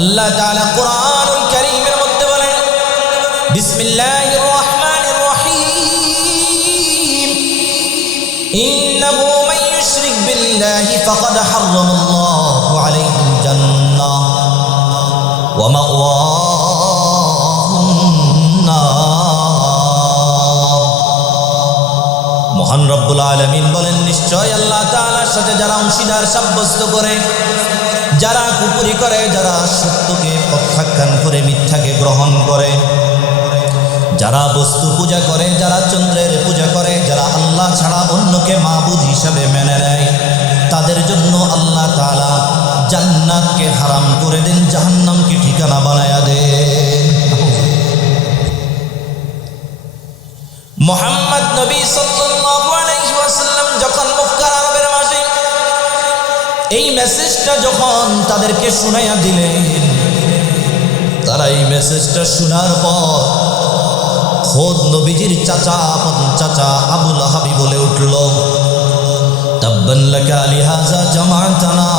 আল্লাহ তাআলা কুরআনুল কারীমের মধ্যে বলেন, বিসমিল্লাহির রহমানির রহিম, ইন্নাহু মান ইউশরিক বিল্লাহি ফাকাদ হারামাল্লাহু আলাইহিল জান্নাহ ওয়া মাওয়াহুন নার। মহান রব্বুল আলামিন বলেন, নিশ্চয় আল্লাহ তাআলার সাথে যারা অংশীদার সাব্যস্ত করে, যারা কুফরি করে, যারা সত্যকে প্রত্যাখ্যান করে মিথ্যাকে গ্রহণ করে, যারা বস্তু পূজা করে, যারা চন্দ্রের পূজা করে, যারা আল্লাহ ছাড়া অন্যকে মাবুদ হিসাবে মেনে নেয়, তাদের জন্য আল্লাহ তাআলা জান্নাতকে হারাম করে দেন, জাহান্নামকে ঠিকানা বানায়া দেন। মুহাম্মদ নবী সাল্লাল্লাহু আলাইহি ওয়াসাল্লাম যখন মক্কার আরবের মাঝে এই মেসেজটা যখন তাদেরকে শুনাইয়া দিলেন, তারা এই মেসেজটা শোনার পর খোদ নবীজির চাচা আবু লাহাবি বলে উঠল, তাব্বান লাকা লিহাযা জামা'তানা।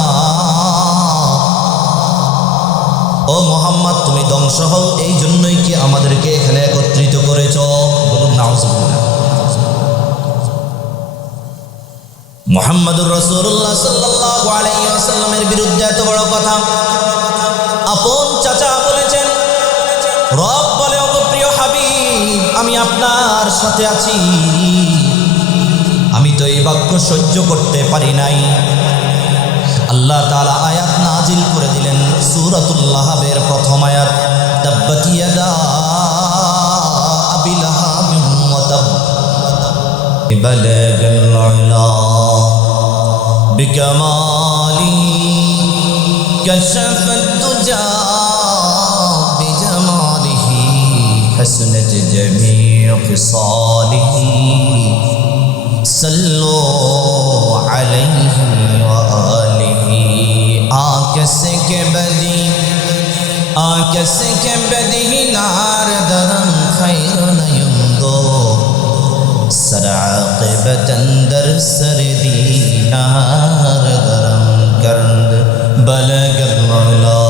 ও মুহাম্মদ, তুমি ধ্বংস হও, এই জন্যই কি আমাদেরকে এখানে একত্রিত করেছ? বলুন নাউযুবিল্লাহ। মুহাম্মাদুর রাসূলুল্লাহ সাল্লাল্লাহু আলাইহি ওয়াসাল্লামের বিরুদ্ধে এত বড় কথা আপন চাচা বলেছেন। রব বলে, ওগো প্রিয় হাবিব, আমি আপনার সাথে আছি, আমি তো এই বাক্য সহ্য করতে পারি নাই। আল্লাহ তাআলা আয়াত নাজিল করে দিলেন, সূরাতুল লাহাবের প্রথম আয়াত, তাব্বাত ইয়াদা আবি লাহাবিন ওয়া তাব বালাগাল উলা বিকামালি কাশাফাত তুজা বিজামালিহি হাসনাত জামিউ খিসালিহি সাল্লু আলাইহি ওয়া আলিহি। आकसे के बदी नार दरम खैर नयुंदो सराक़िबतन दर सरदी नार दरम करद बलगल उला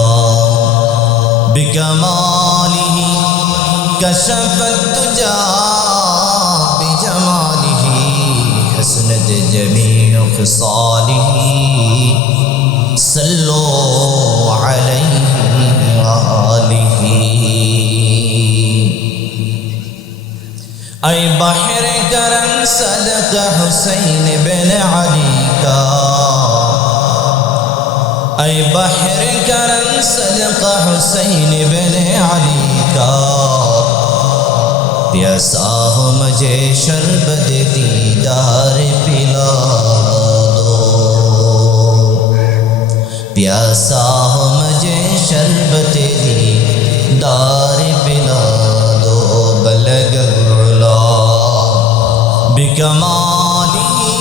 बिकमालिही कशफत तुजा बिजमालिही हसनत जमीउ खिसालिही सल्लो अलैहि व आलिहि। ऐ बहरे करम सदका हुसैन बिन अली का, ऐ बहरे करम सदका हुसैन बिन अली का, प्यासा हो मुझे शरबत दीदार पिला, प्यासा हो मुझे शरबत दीदार पिला दो। बलगल उला बिकमालिही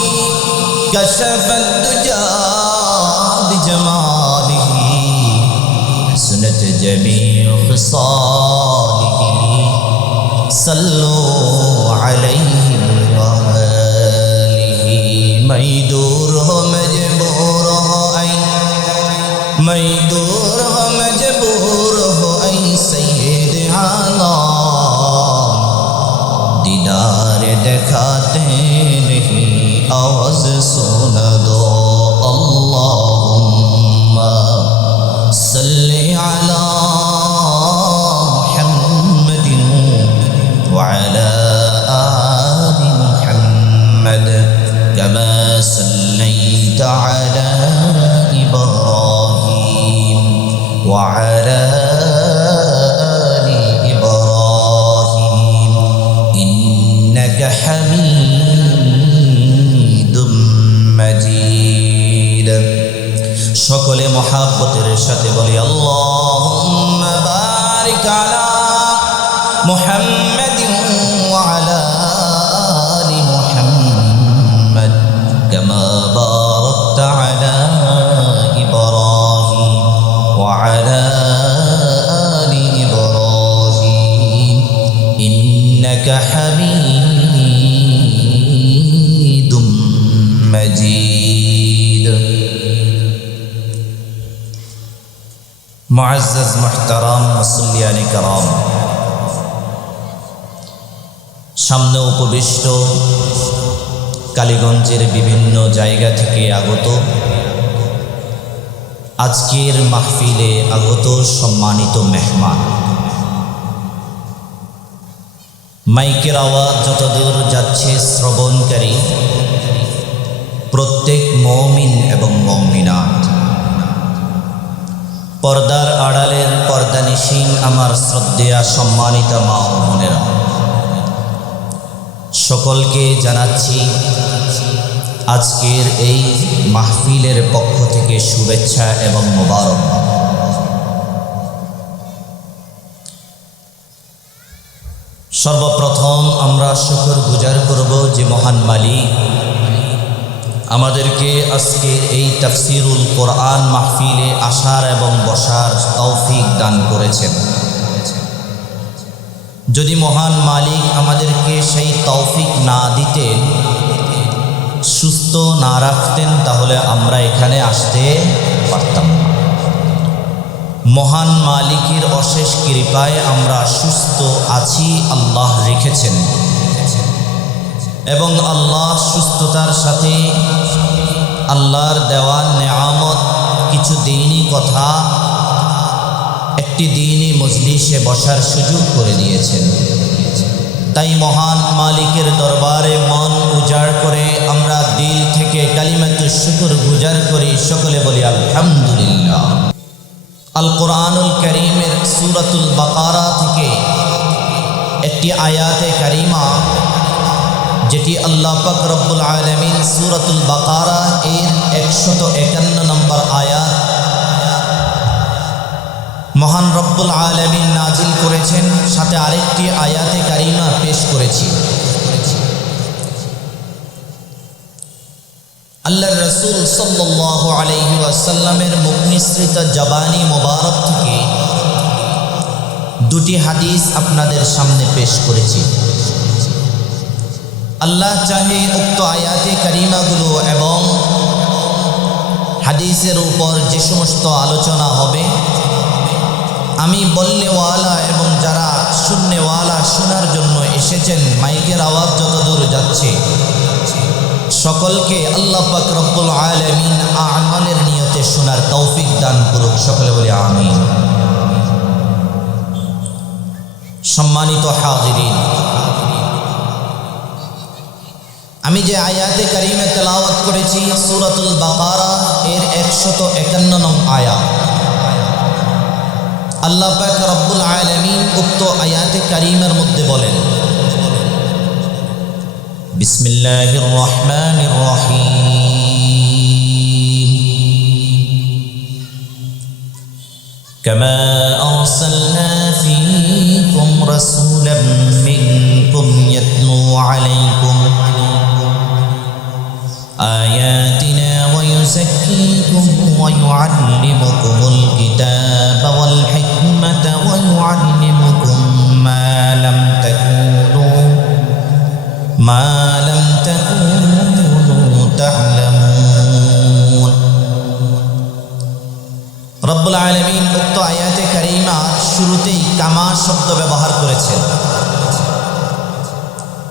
कशफत तुजा बिजमालिही हसनत जमीउ खिसालिही सल्लु अलैहि व आलिही। मैं दूर हो मजबूर हो, मैं दूर हो मजबूर हो, ऐ सैयद आलम दीदार दिखाते नहीं, आवाज सुन दो। अल्लाहुम्मा सल्ली अला मुहम्मदिन व अला आलि मुहम्मद कमा सल्लैता अला इब्राहीम وعلى آل إبراهيم إنك حميد مجيد। সকলে মহাব্বতের সাথে বলি, আল্লাহুম্মা বারিক আলা মুহাম্মাদিন ওয়া আলা আলি মুহাম্মাদ কামা বারাকতা আলা ইব্রাহিম وعلى آل إبراهيم إنك حميد مجيد। মুআজ্জাজ মুহতারাম মুসল্লিয়ানে কেরাম, সামনে উপবিষ্ট কালীগঞ্জের বিভিন্ন জায়গা থেকে আগত, আজকের মাহফিলে আগত সম্মানিত মেহমান, মাইকের আওয়াজ যতদূর যাচ্ছে শ্রবণকারী প্রত্যেক মুমিন এবং মুমিনাত, পর্দার আড়ালের পর্দানিশীন আমার শ্রদ্ধেয়া সম্মানিত মা ও বোনেরা, সকলকে জানাচ্ছি আজকের এই মাহফিলের পক্ষ থেকে শুভেচ্ছা এবং মোবারকবাদ। সর্বপ্রথম আমরা শুকরগুজার করব যে মহান মালিক আমাদেরকে আজকের এই তাফসীরুল কোরআন মাহফিলে আসার এবং বসার তৌফিক দান করেছেন। যদি মহান মালিক আমাদেরকে সেই তৌফিক না দিতেন, সুস্থ না রাখতেন, তাহলে আমরা এখানে আসতে পারতাম না। মহান মালিকের অশেষ কৃপায় আমরা সুস্থ আছি, আল্লাহ রেখেছেন, এবং আল্লাহ সুস্থতার সাথে আল্লাহর দেওয়া নেয়ামত কিছু দিনই কথা, একটি দিনই মজলিসে বসার সুযোগ করে দিয়েছেন। তাই মহান মালিকের দরবারে মন উজাড় করে আমরা দিল থেকে কালিমাতুশ শুকর গুজার করি, সকলে বলি আলহামদুলিল্লাহ। আল কোরআনুল কারীমের সূরাতুল বাকারা থেকে একটি আয়াতে কারিমা, যেটি আল্লাহ পাক রব্বুল আলামিন সূরাতুল বাকারা এর 151 নম্বর আয়াত মহান রব্বুল আলামিন নাজিল করেছেন, সাথে আরেকটি আয়াতে কারিমা পেশ করেছি। আল্লাহর রাসূল সাল্লাল্লাহু আলাইহি ওয়াসাল্লামের মুখ নিঃসৃত জবানি মোবারক থেকে দুটি হাদিস আপনাদের সামনে পেশ করেছি। আল্লাহ চাহে উক্ত আয়াতে কারিমাগুলো এবং হাদিসের উপর যে সমস্ত আলোচনা হবে, আমি বলনেওয়ালা এবং যারা শুননেওয়ালা, শোনার জন্য এসেছেন, মাইকের আওয়াজ যতদূর যাচ্ছে, সকলকে আল্লাহ পাক রব্বুল আলামিন আমানের নিয়তে শোনার তৌফিক দান করুক, সকলে বলি আমিন। সম্মানিত হাজিরিন, আমি যে আয়াতে কারিমে তেলাওয়াত করেছি সূরাতুল বাকারা এর 151 নং আয়াত, আল্লাহ পাক রব্বুল আলামিন উক্ত আয়াতে কারিমার মধ্যে বলেন, বিসমিল্লাহির রহমানির রহিম, কামা আরসালনা ফীকুম রাসূলাম মিনকুম ইয়াতলু আলাইকুম آياتنا ويزكيكم ويعلمكم الكتاب والحكمة ويعلمكم ما لم تكونوا تعلمون। রব্বুল আলামিন উক্ত আয়াতে কারিমা শুরুতেই কামা শব্দ ব্যবহার করেছেন।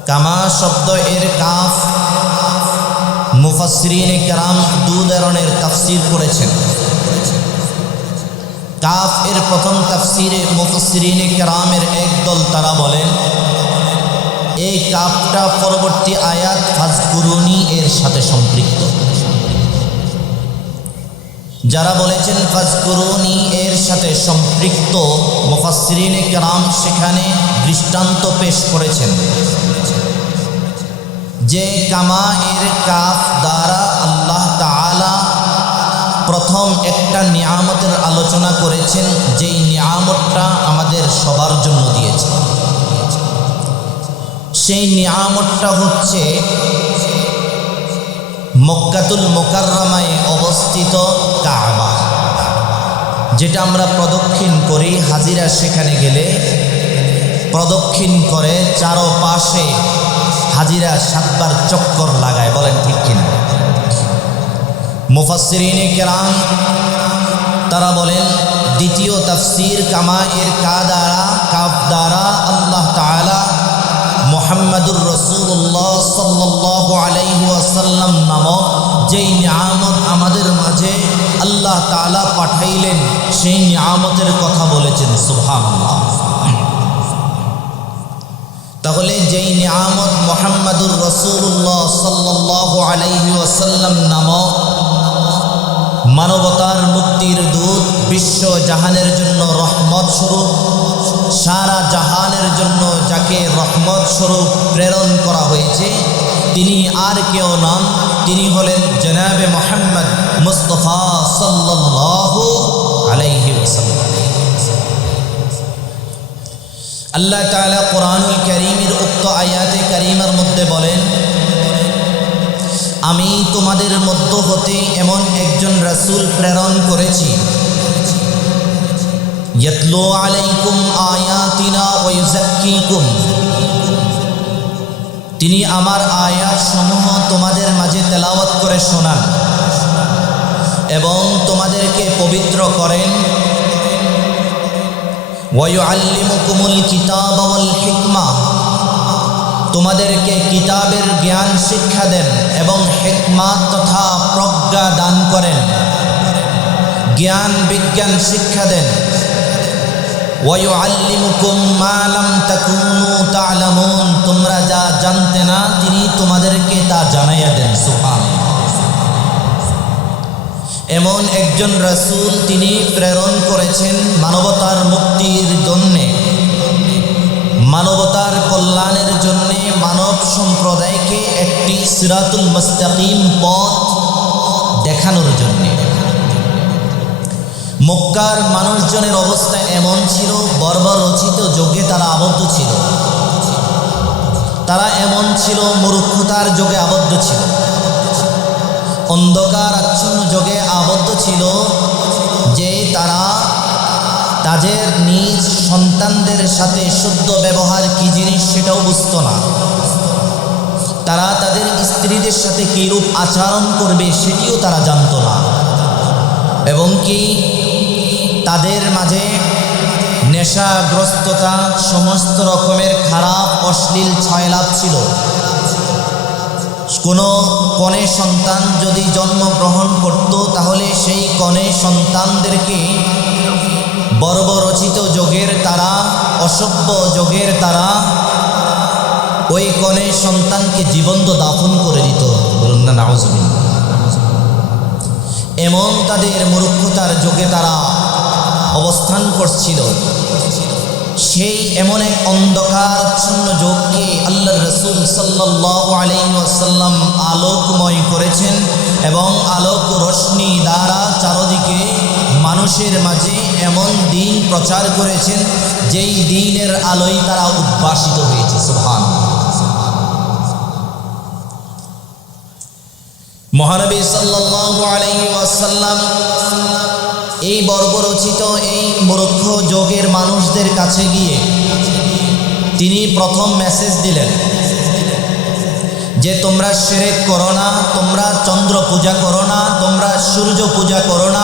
কামা শব্দ এর কাফ মুফাসসিরিনে কেরাম দু ধরনের তাফসীর করেছেন। কাফ এর প্রথম তাফসীরে মুফাসসিরিনে কেরামের একদল তারা বলেন এই কাফটা পরবর্তী আয়াত ফাজকুরুনি এর সাথে সম্পৃক্ত। যারা বলেছেন ফাজকুরুনি এর সাথে সম্পৃক্ত মুফাসসিরিনে কেরাম সেখানে দৃষ্টান্ত পেশ করেছেন যে কামা এর কাফ দ্বারা আল্লাহ তাআলা প্রথম একটা নিয়ামতের আলোচনা করেছেন, যেই নিয়ামতটা আমাদের সবার জন্য দিয়েছে। সেই নিয়ামতটা হচ্ছে মক্কাতুল মুকাররমায় অবস্থিত কাবা, যেটা আমরা প্রদক্ষিণ করি। হাজিরা সেখানে গেলে প্রদক্ষিণ করে চারপাশে হাজিরা 7 বার চক্কর লাগায়, বলেন ঠিক কিনা? মুফাসসিরিনে কেরাম তারা বলেন দ্বিতীয় তাফসীর কামা এর কাফ দ্বারা আল্লাহ তাআলা মুহাম্মাদুর রাসূলুল্লাহ সাল্লাল্লাহু আলাইহি ওয়াসাল্লাম নামক যেই নিয়ামত আমাদের মাঝে আল্লাহ তাআলা পাঠাইলেন সেই নিয়ামতের কথা বলেছেন সুবহানাল্লাহ। তাহলে যেই নিয়ামত মুহাম্মাদুর রাসূলুল্লাহ সাল্লাল্লাহু আলাইহি ওয়াসাল্লাম নামক মানবতার মুক্তির দূত, বিশ্ব জাহানের জন্য রহমত স্বরূপ, সারা জাহানের জন্য যাকে রহমত স্বরূপ প্রেরণ করা হয়েছে, তিনি আর কেউ নন, তিনি হলেন জনাবে মুহাম্মদ মুস্তাফা সাল্লাল্লাহু আলাইহি ওয়াসাল্লাম। আল্লাহ তাআলা কোরআনুল কারীমের উক্ত আয়াতে কারীমার মধ্যে বলেন, আমি তোমাদের মধ্য হতে এমন একজন রাসূল প্রেরণ করেছি, ইয়াতলু আলাইকুম আয়াতিনা ওয়া ইউযাক্কিকুম, তিনি আমার আয়াত সমূহ তোমাদের মাঝে তেলাওয়াত করে শোনান এবং তোমাদেরকে পবিত্র করেন, ওয়া ইউআল্লিমুকুমুল কিতাবা ওয়াল হিকমা, তোমাদেরকে কিতাবের জ্ঞান শিক্ষা দেন এবং হিকমাত তথা প্রজ্ঞা দান করেন, জ্ঞান বিজ্ঞান শিক্ষা দেন। ওয়া ইউআল্লিমুকুম মা লাম তাকুনু তা'লামুন, তোমরা যা জানতে না তিনি তোমাদেরকে তা জানাইয়া দেন। সুবহানাল্লাহ। এমন একজন রাসূল তিনি প্রেরণ করেছেন মানবতার মুক্তির জন্যে, মানবতার কল্যাণের জন্য, মানব সম্প্রদায়কে একটি সিরাতুল মুস্তাকিম পথ দেখানোর জন্য। মক্কার মানুষজনের অবস্থা এমন ছিল, বর্বরচিত যুগে তারা আবদ্ধ ছিল, তারা এমন ছিল মূর্খতার যুগে আবদ্ধ ছিল, অন্ধকার আচ্ছন্ন যুগে আবদ্ধ ছিল, যে তারা তাদের নিজ সন্তানদের সাথে শুদ্ধ ব্যবহার কি জিনিস সেটাও বুঝত না, তারা তাদের স্ত্রীদের সাথে কীরূপ আচরণ করবে সেটিও তারা জানত না, এবং কি তাদের মাঝে নেশাগ্রস্ততা, সমস্ত রকমের খারাপ অশ্লীল ছয়লাভ ছিল। কোনো কনে সন্তান যদি জন্মগ্রহণ করত তাহলে সেই কনে সন্তানদেরকে বর্বরচিত যুগের তারা, অসভ্য যুগের তারা ওই কনে সন্তানকে জীবন্ত দাফন করে দিত। বলুন না নাউজুবিল্লাহ। এমন তাদের মূর্খতার যুগে তারা অবস্থান করছিল। সেই এমন এক অন্ধকারাচ্ছন্ন যুগকে আল্লাহর রাসূল সাল্লাল্লাহু আলাইহি ওয়াসাল্লাম আলোকময় করেছেন এবং আলোক রশ্মি দ্বারা চারদিকে মানুষের মাঝে এমন দিন প্রচার করেছেন যেই দিনের আলোয় তারা উদ্ভাসিত হয়েছে। সুবহানাল্লাহ। মহানবী সাল্লাল্লাহু আলাইহি ওয়াসাল্লাম এই বর্বরচিত এই মূর্খ যুগের মানুষদের কাছে গিয়ে তিনি প্রথম মেসেজ দিলেন যে তোমরা শিরক করো না, তোমরা চন্দ্র পূজা করো না, তোমরা সূর্য পূজা করো না,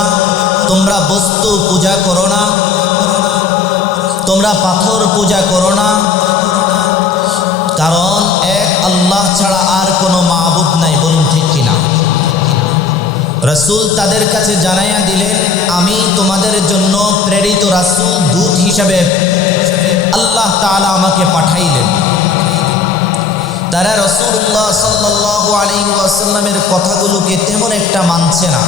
তোমরা বস্তু পূজা করো না, তোমরা পাথর পূজা করো না, কারণ এক আল্লাহ ছাড়া আর কোনো মাবুদ নাই। বলুন ঠিক কিনা? রাসূল তাদের কাছে জানাইয়া দিলেন, আমি তোমাদের জন্য প্রেরিত রাসূল, দূত হিসাবে আল্লাহ তাআলা আমাকে পাঠাইলেন। তারা রাসূলুল্লাহ সাল্লাল্লাহু আলাইহি ওয়াসাল্লামের কথাগুলোকে তেমন একটা মানছে না।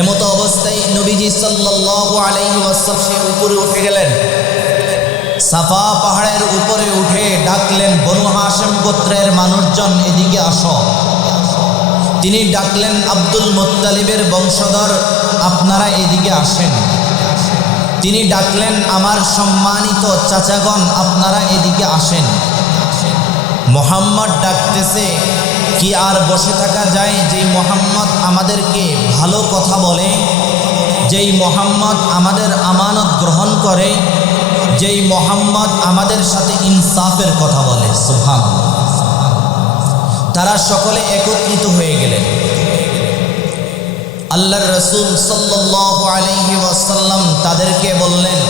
এমতো অবস্থায় নবীজি সাল্লাল্লাহু আলাইহি ওয়াসাল্লাম উপরে উঠে গেলেন, সাফা পাহাড়ের উপরে উঠে ডাকলেন, বনু হাশিম গোত্রের মানুষজন এদিকে আসো। তিনি ডাকলেন, আব্দুল মুত্তালিবের বংশধর আপনারা এদিকে আসেন। তিনি ডাকলেন, আমার সম্মানিত চাচাগণ আপনারা এদিকে আসেন। মুহাম্মদ ডাকতেছে, কি আর বসে থাকা যায়? যেই মুহাম্মদ আমাদেরকে ভালো কথা বলে, যেই মুহাম্মদ আমাদের আমানত গ্রহণ করে, যেই মুহাম্মদ আমাদের সাথে ইনসাফের কথা বলে। সুবহানাল্লাহ। তারা সকলে একত্রিত হয়ে গেলেন। আল্লাহর রাসূল সাল্লাল্লাহু আলাইহি ওয়াসাল্লাম তাদেরকে বললেন,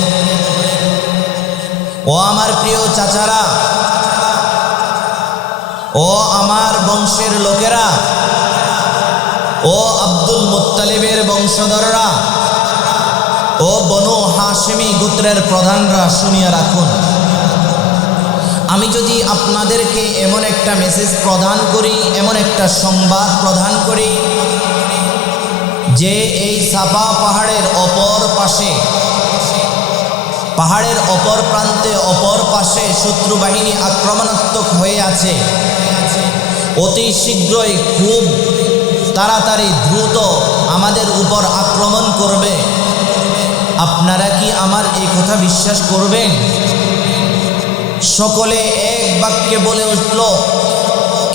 ও আমার প্রিয় চাচারা, ও আমার বংশের লোকেরা, ও আব্দুল মুত্তালিবের বংশধররা, ও বনু হাশিমি গোত্রের প্রধানরা, শুনিয়া রাখুন। আমি যদি আপনাদেরকে এমন একটা মেসেজ প্রদান করি, এমন একটা সংবাদ প্রদান করি যে এই সাফা পাহাড়ের অপর পাশে, পাহাড়ের অপর প্রান্তে অপর পাশে শত্রু বাহিনী আক্রমণাত্মক হয়ে আছে, অতি শীঘ্রই খুব তাড়াতাড়ি দ্রুত আমাদের উপর আক্রমণ করবে, আপনারা কি আমার এই কথা বিশ্বাস করবেন? সকলে এক বাক্যে বলে উঠল,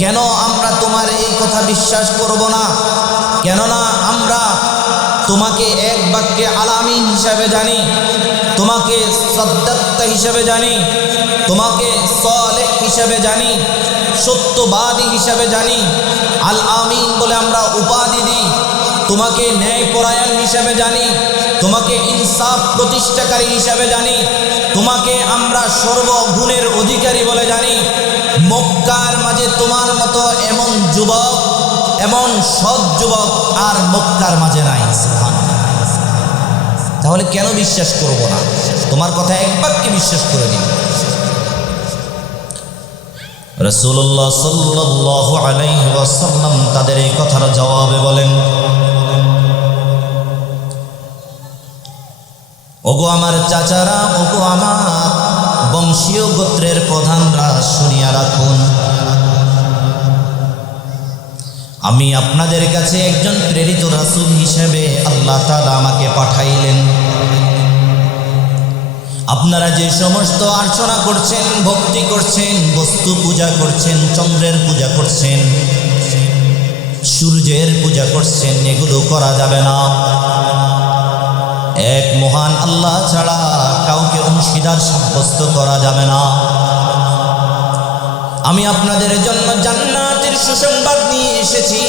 কেন আমরা তোমার এই কথা বিশ্বাস করব না? কেননা আমরা তোমাকে এক বাক্যে আলামিন হিসাবে জানি, তোমাকে সাদ্দাক্তা হিসাবে জানি, তোমাকে সালেহ হিসাবে জানি, সত্যবাদী হিসাবে জানি। আল আমিন বলে আমরা উপাধি দিই। তোমাকে ন্যায়পরায়ণ হিসাবে জানি, তোমাকে ইনসাফ প্রতিষ্ঠাকারী হিসাবে জানি, তোমাকে আমরা সর্বগুণের অধিকারী বলে জানি। মক্কার মাঝে তোমার মতো এমন যুবক, এমন সৎ যুবক আর মক্কার মাঝে নাই। তাহলে কেন বিশ্বাস করব না? তোমার কথা এক বাক্যে বিশ্বাস করে নিন। রাসূলুল্লাহ সাল্লাল্লাহু আলাইহি ওয়াসাল্লাম তাদের এই কথার জবাবে বলেন, ওগো আমার চাচারা, ওগো আমার বংশীয় গোত্রের প্রধানরা, শুনিয়া রাখুন। আমি আপনাদের কাছে একজন প্রেরিত রাসূল হিসেবে আল্লাহ তাআলা আমাকে পাঠাইলেন। আপনারা যে সমস্ত আর্চনা করছেন, ভক্তি করছেন, বস্তু পূজা করছেন, চন্দ্রের পূজা করছেন, সূর্যের পূজা করছেন, এগুলো করা যাবে না। এক মহান আল্লাহ ছাড়া কাউকে অংশীদার সাব্যস্ত করা যাবে না। আমি আপনাদের জন্য জান্নাতের সুসংবাদ নিয়ে এসেছি,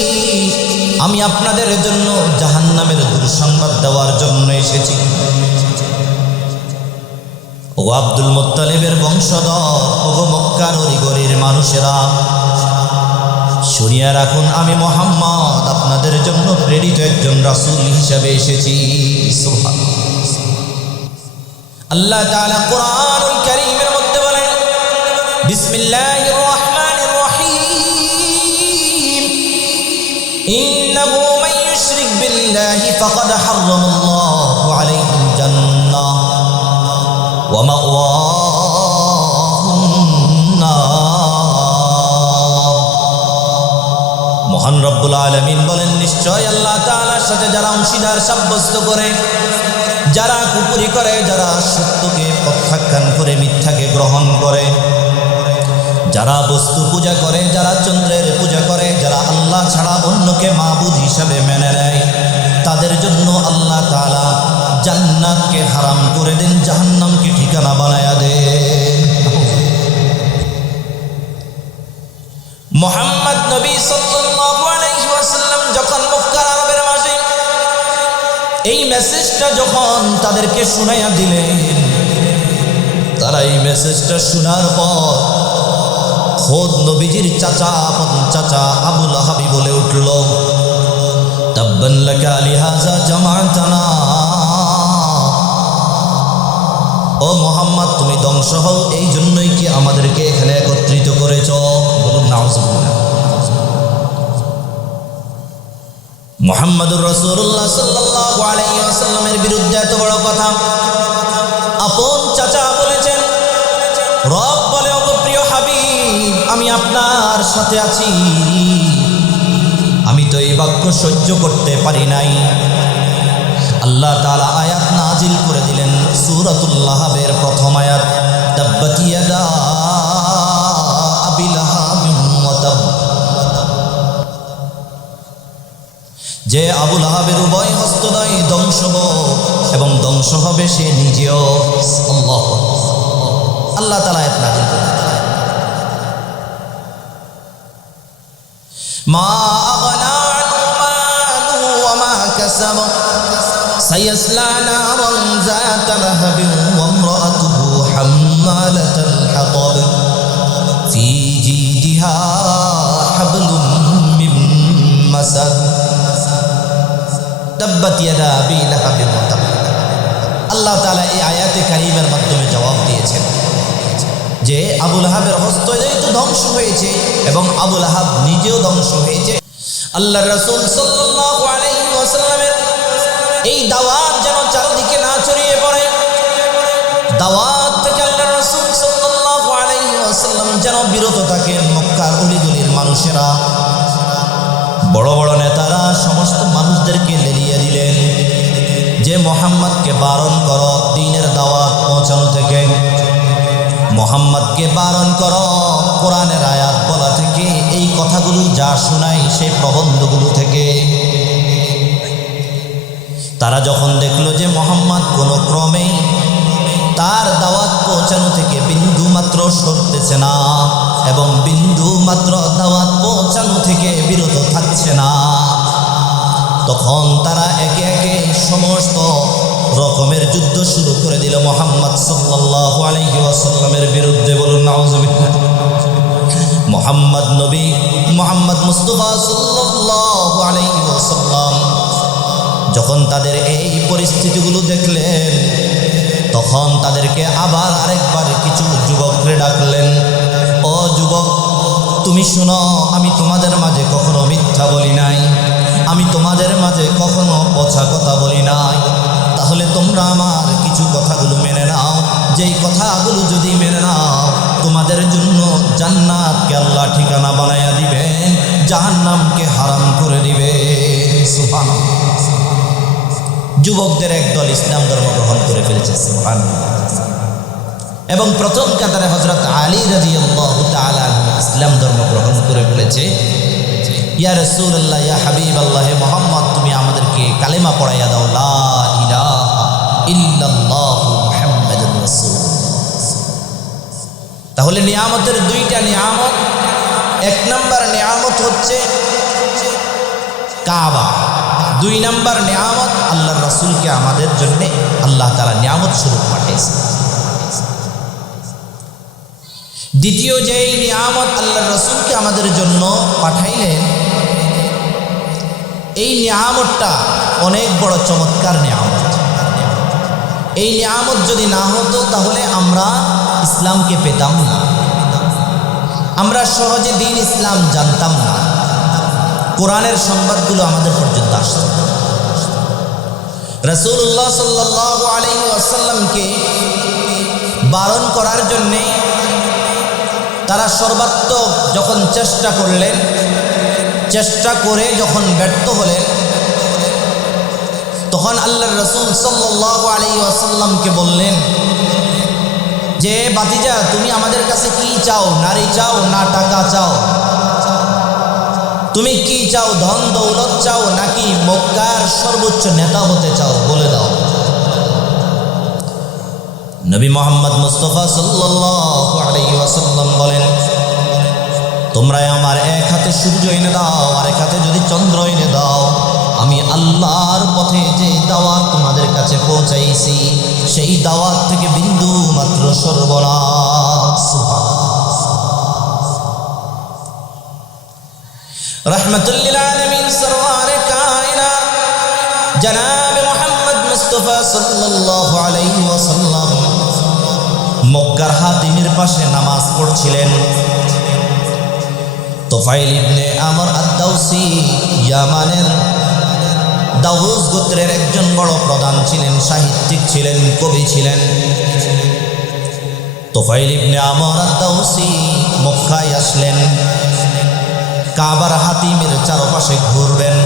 আমি আপনাদের জন্য জাহান্নামের দুঃসংবাদ দেওয়ার জন্য এসেছি। ও আব্দুল মুত্তালিবের বংশধর, ও মক্কার অলিগলির মানুষেরা, শুনিয়া রাখুন, আমি মুহাম্মদ আপনাদের জন্য প্রেরিত একজন রাসূল হিসেবে এসেছি। সুবহানাল্লাহ। আল্লাহ তাআলা কুরআনুল কারীমের মধ্যে বলেন, বিসমিল্লাহির রহমানির রহিম, ইন্নাহু মান ইউশরিক বিল্লাহি ফাকাদ হারামাল্লাহু আলাইহিল জান্নাহ ওয়া মাওয়াহুন নার। মহান রব্বুল আলামিন বলেন, নিশ্চয় আল্লাহ তাআলার সাথে যারা অংশীদার সাব্যস্ত করে, যারা কুফরি করে, যারা সত্যকে প্রত্যাখ্যান করে মিথ্যাকে গ্রহণ করে, যারা বস্তু পূজা করে, যারা চন্দ্রের পূজা করে, যারা আল্লাহ ছাড়া অন্যকে মাবুদ হিসাবে মেনে নেয়, তাদের জন্য আল্লাহ তাআলা জান্নাতকে হারাম করে দেন, জাহান্নামকে ঠিকানা বানায়া দেন। মুহাম্মদ নবী সাল্লাল্লাহু আলাইহি ওয়াসাল্লাম যখন মক্কার আরবের মাঝে এই মেসেজটা যখন তাদেরকে শুনাইয়া দিলেন, তারা এই মেসেজটা শোনার পর খোদ নবীজির চাচা, আপন চাচা আবু লাহাবি বলে উঠল, তাব্বান লাকা লিহাযা জামা'তানা। ও মুহাম্মদ, তুমি ধ্বংস হও, এই জন্যই কি আমাদেরকে এখানে একত্রিত করেছ? বলুন নাউযুবিল্লাহ। মুহাম্মাদুর রাসূলুল্লাহ সাল্লাল্লাহু আলাইহি ওয়াসাল্লামের বিরুদ্ধে এত বড় কথা আপন চাচা বলেছেন। রব বলে, ওগো প্রিয় হাবিব, আমি আপনার সাথে আছি, আমি তো এই বাক্য সহ্য করতে পারি নাই। আল্লাহ তাআলা আয়াত নাজিল করে দিলেন, সূরাতুল লাহাবের প্রথম আয়াত, তাব্বাত ইয়াদা আবি লাহাবিন ওয়া তাব। যে আবু লাহাবের উভয় হস্তদ্বয় ধ্বংস এবং ধ্বংস হবে সে নিজেও। আল্লাহ তাআলা আয়াত নাযিল করেন, মা আগনা আনহু মালুহু ওয়া মা كسب سيصلى نارا ذات لهب وامرأته حمالة الحطب في جيدها حبل من مسد تبت يدا أبي لهب وتب আল্লাহ তাআলা এই আয়াতে কারিমের মাধ্যমে জবাব দিয়েছেন যে আবু লাহাবের হস্ত যেহেতু ধ্বংস হয়েছে এবং আবু লাহাব নিজেও ধ্বংস হয়েছে। আল্লাহর রাসূল সাল্লাল্লাহু আলাইহি ওয়াসাল্লামের এই দাওয়াত যেন চারদিকে না ছড়িয়ে পড়ে, দাওয়াত থেকে আল্লাহর রাসূল সাল্লাল্লাহু আলাইহি ওয়াসাল্লাম যেন বিরত থাকেন। মক্কার অলিগলির মানুষেরা, বড় বড় নেতারা সমস্ত মানুষদেরকে লেলিয়ে দিলেন যে মুহাম্মদকে বারণ করো দ্বীনের দাওয়াত পৌঁছানো থেকে, মুহাম্মদকে বারণ করো কোরআনের আয়াত বলা থেকে, এই কথাগুলো যা শোনাই সেই প্রবন্ধগুলো থেকে। তারা যখন দেখলো যে মুহাম্মদ কোনো ক্রমেই তার দাওয়াত পৌঁছানো থেকে বিন্দু মাত্র সরতেছে না এবং বিন্দু মাত্র দাওয়াত পৌঁছানো থেকে বিরত থাকছে না, তখন তারা একে একে সমস্ত রকমের যুদ্ধ শুরু করে দিল মুহাম্মদ সাল্লাল্লাহু আলাইহি ওয়াসাল্লামের বিরুদ্ধে। বলুন নাউযুবিল্লাহ। মুহাম্মদ নবী মুহাম্মদ মুস্তাফা সাল্লাল্লাহু আলাইহি ওয়াসাল্লাম যখন তাদের এই পরিস্থিতিগুলো দেখলেন, তখন তাদেরকে আবার আরেকবার কিছু যুবককে ডাকলেন। ও যুবক, তুমি শোনো, আমি তোমাদের মাঝে কখনো মিথ্যা বলি নাই, আমি তোমাদের মাঝে কখনো পচা কথা বলি নাই, তাহলে তোমরা আমার কিছু কথাগুলো মেনে নাও। যেই কথাগুলো যদি মেনে নাও, তোমাদের জন্য জান্নাতকে আল্লাহ ঠিকানা বানাইয়া দিবেন, জাহান্নামকে হারাম করে দিবেন। সুবহানাল্লাহ। যুবকদের একদল ইসলাম ধর্ম গ্রহণ করে ফেলেছে, সুবহানাল্লাহ। এবং প্রথম কাতারে হযরত আলী রাদিয়াল্লাহু তাআলা ইসলাম ধর্ম গ্রহণ করে ফেলেছে। ইয়া রাসূলুল্লাহ, ইয়া হাবিবাল্লাহ, হে মুহাম্মদ, তুমি আমাদেরকে কালেমা পড়াইয়া দাও, লা ইলাহা ইল্লাল্লাহু মুহাম্মাদুর রাসূলুল্লাহ। তাহলে নিয়ামতের দুইটা নিয়ামত, এক নাম্বার নিয়ামত হচ্ছে কাবা, দুই নাম্বার নিয়ামত আল্লাহর রাসূলকে আমাদের জন্য আল্লাহ তাআলা নিয়ামত স্বরূপ পাঠিয়েছে। দ্বিতীয় যেই নিয়ামত আল্লাহর রাসূলকে আমাদের জন্য পাঠাইলেন, এই নিয়ামতটা অনেক বড় চমৎকার নিয়ামত। এই নিয়ামত যদি না হতো তাহলে আমরা ইসলামকে পেতাম না, আমরা সহজে দ্বীন ইসলাম জানতাম না, কোরআনের সংবাদগুলো আমাদের পর্যন্ত আসত। রাসূলুল্লাহ সাল্লাল্লাহু আলাইহি ওয়াসাল্লামকে বারণ করার জন্যে তারা সর্বাত্মক যখন চেষ্টা করলেন, চেষ্টা করে যখন ব্যর্থ হলেন, তখন আল্লাহর রাসূল সাল্লাল্লাহু আলাইহি ওয়াসাল্লামকে বললেন যে ভাতিজা, তুমি আমাদের কাছে কি চাও? নারী চাও না টাকা চাও? তুমি কি চাও? ধন দৌলত চাও নাকি মক্কার সর্বোচ্চ নেতা হতে চাও? বলে দাও। নবী মুহাম্মদ মুস্তাফা সাল্লাল্লাহু আলাইহি ওয়াসাল্লাম বলেন, তোমরা আমার এক হাতে সূর্য এনে দাও, আর এক হাতে যদি চন্দ্র এনে দাও, আমি আল্লাহর পথে যে দাওয়াত তোমাদের কাছে পৌঁছাইছি, সেই দাওয়াত থেকে বিন্দু মাত্র সরব না। রাহমাতুল লিল আলামিন সরওয়ারে কায়নাত জনাব মুহাম্মদ মুস্তাফা সাল্লাল্লাহু আলাইহি ওয়াসাল্লাম মক্কার হাতিমের পাশে নামাজ পড়ছিলেন। তুফাইল ইবনে আমর আদ-দাউসি ইয়ামানের দাউস গোত্রের একজন বড় প্রধান ছিলেন, সাহিত্যিক ছিলেন, কবি ছিলেন। তুফাইল ইবনে আমর আদ-দাউসি মক্কায় আসলেন, কাবার হাতিমের চারপাশে ঘুরবেন।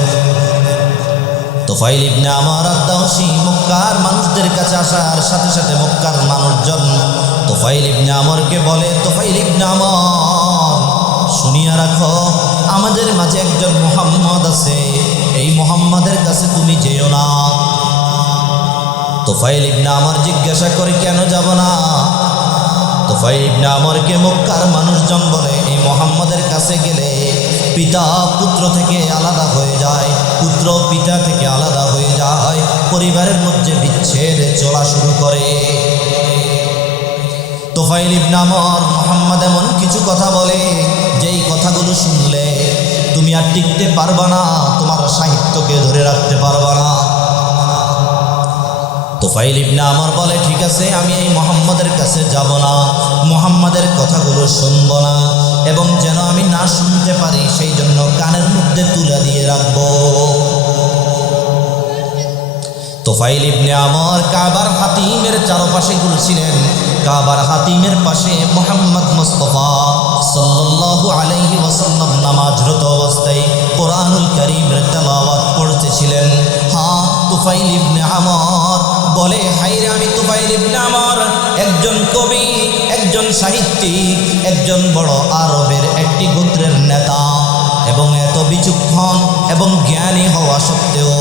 তুফাইল ইবনে আমর আদ-দাউসি মক্কার মানুষদের কাছে আসার সাথে সাথে মক্কার মানুষজন তুফাইল ইবনে আমরকে বলে, তুফাইল ইবনে আমর, শুনিয়া রাখো, আমাদের মাঝে একজন মুহাম্মদ আছে, এই মুহাম্মাদের কাছে তুমি যেও না। তুফাইল ইবনে আমর জিজ্ঞাসা করে, কেন যাব না? তুফাইল ইবনে আমরকে মক্কার মানুষজন বলে, এই মুহাম্মাদের কাছে গেলে পিতা পুত্র থেকে আলাদা হয়ে যায়, পুত্র পিতা থেকে আলাদা হয়ে যায়, পরিবারের মধ্যে বিচ্ছেদ চলা শুরু করে। তুফাইল ইবনে আমর মুহাম্মদ এমন কিছু কথা বলে যেই কথাগুলো শুনলে তুমি আর টিকতে পারবা না, তোমার সাহিত্যকে ধরে রাখতে পারবা না। তুফাইল ইবনে আমর বলে, ঠিক আছে, আমি এই মুহাম্মাদের কাছে যাব না, মুহাম্মাদের কথাগুলো শুনব না, এবং যেন আমি না শুনতে পারি সেই জন্য কানের মধ্যে তুলে দিয়ে রাখবো। তুফাইল ইবনে আমর কাবার হাতিমের চারপাশে ঘুরছিলেন। কাবার হাতিমের পাশে মুহাম্মদ মুস্তাফা সাল্লাল্লাহু আলাইহি ওয়াসাল্লাম নামাজরত অবস্থায় কোরআনুল কারীমের তেলাওয়াত পড়তেছিলেন। হ্যাঁ, তুফাইল ইবনে আমর বলে, হায়রে আমি তুফাইল ইবনে আমর একজন কবি, একজন সাহিত্যিক, একজন বড় আরবের একটি গোত্রের নেতা, এবং এত বিচক্ষণ এবং জ্ঞানী হওয়া সত্ত্বেও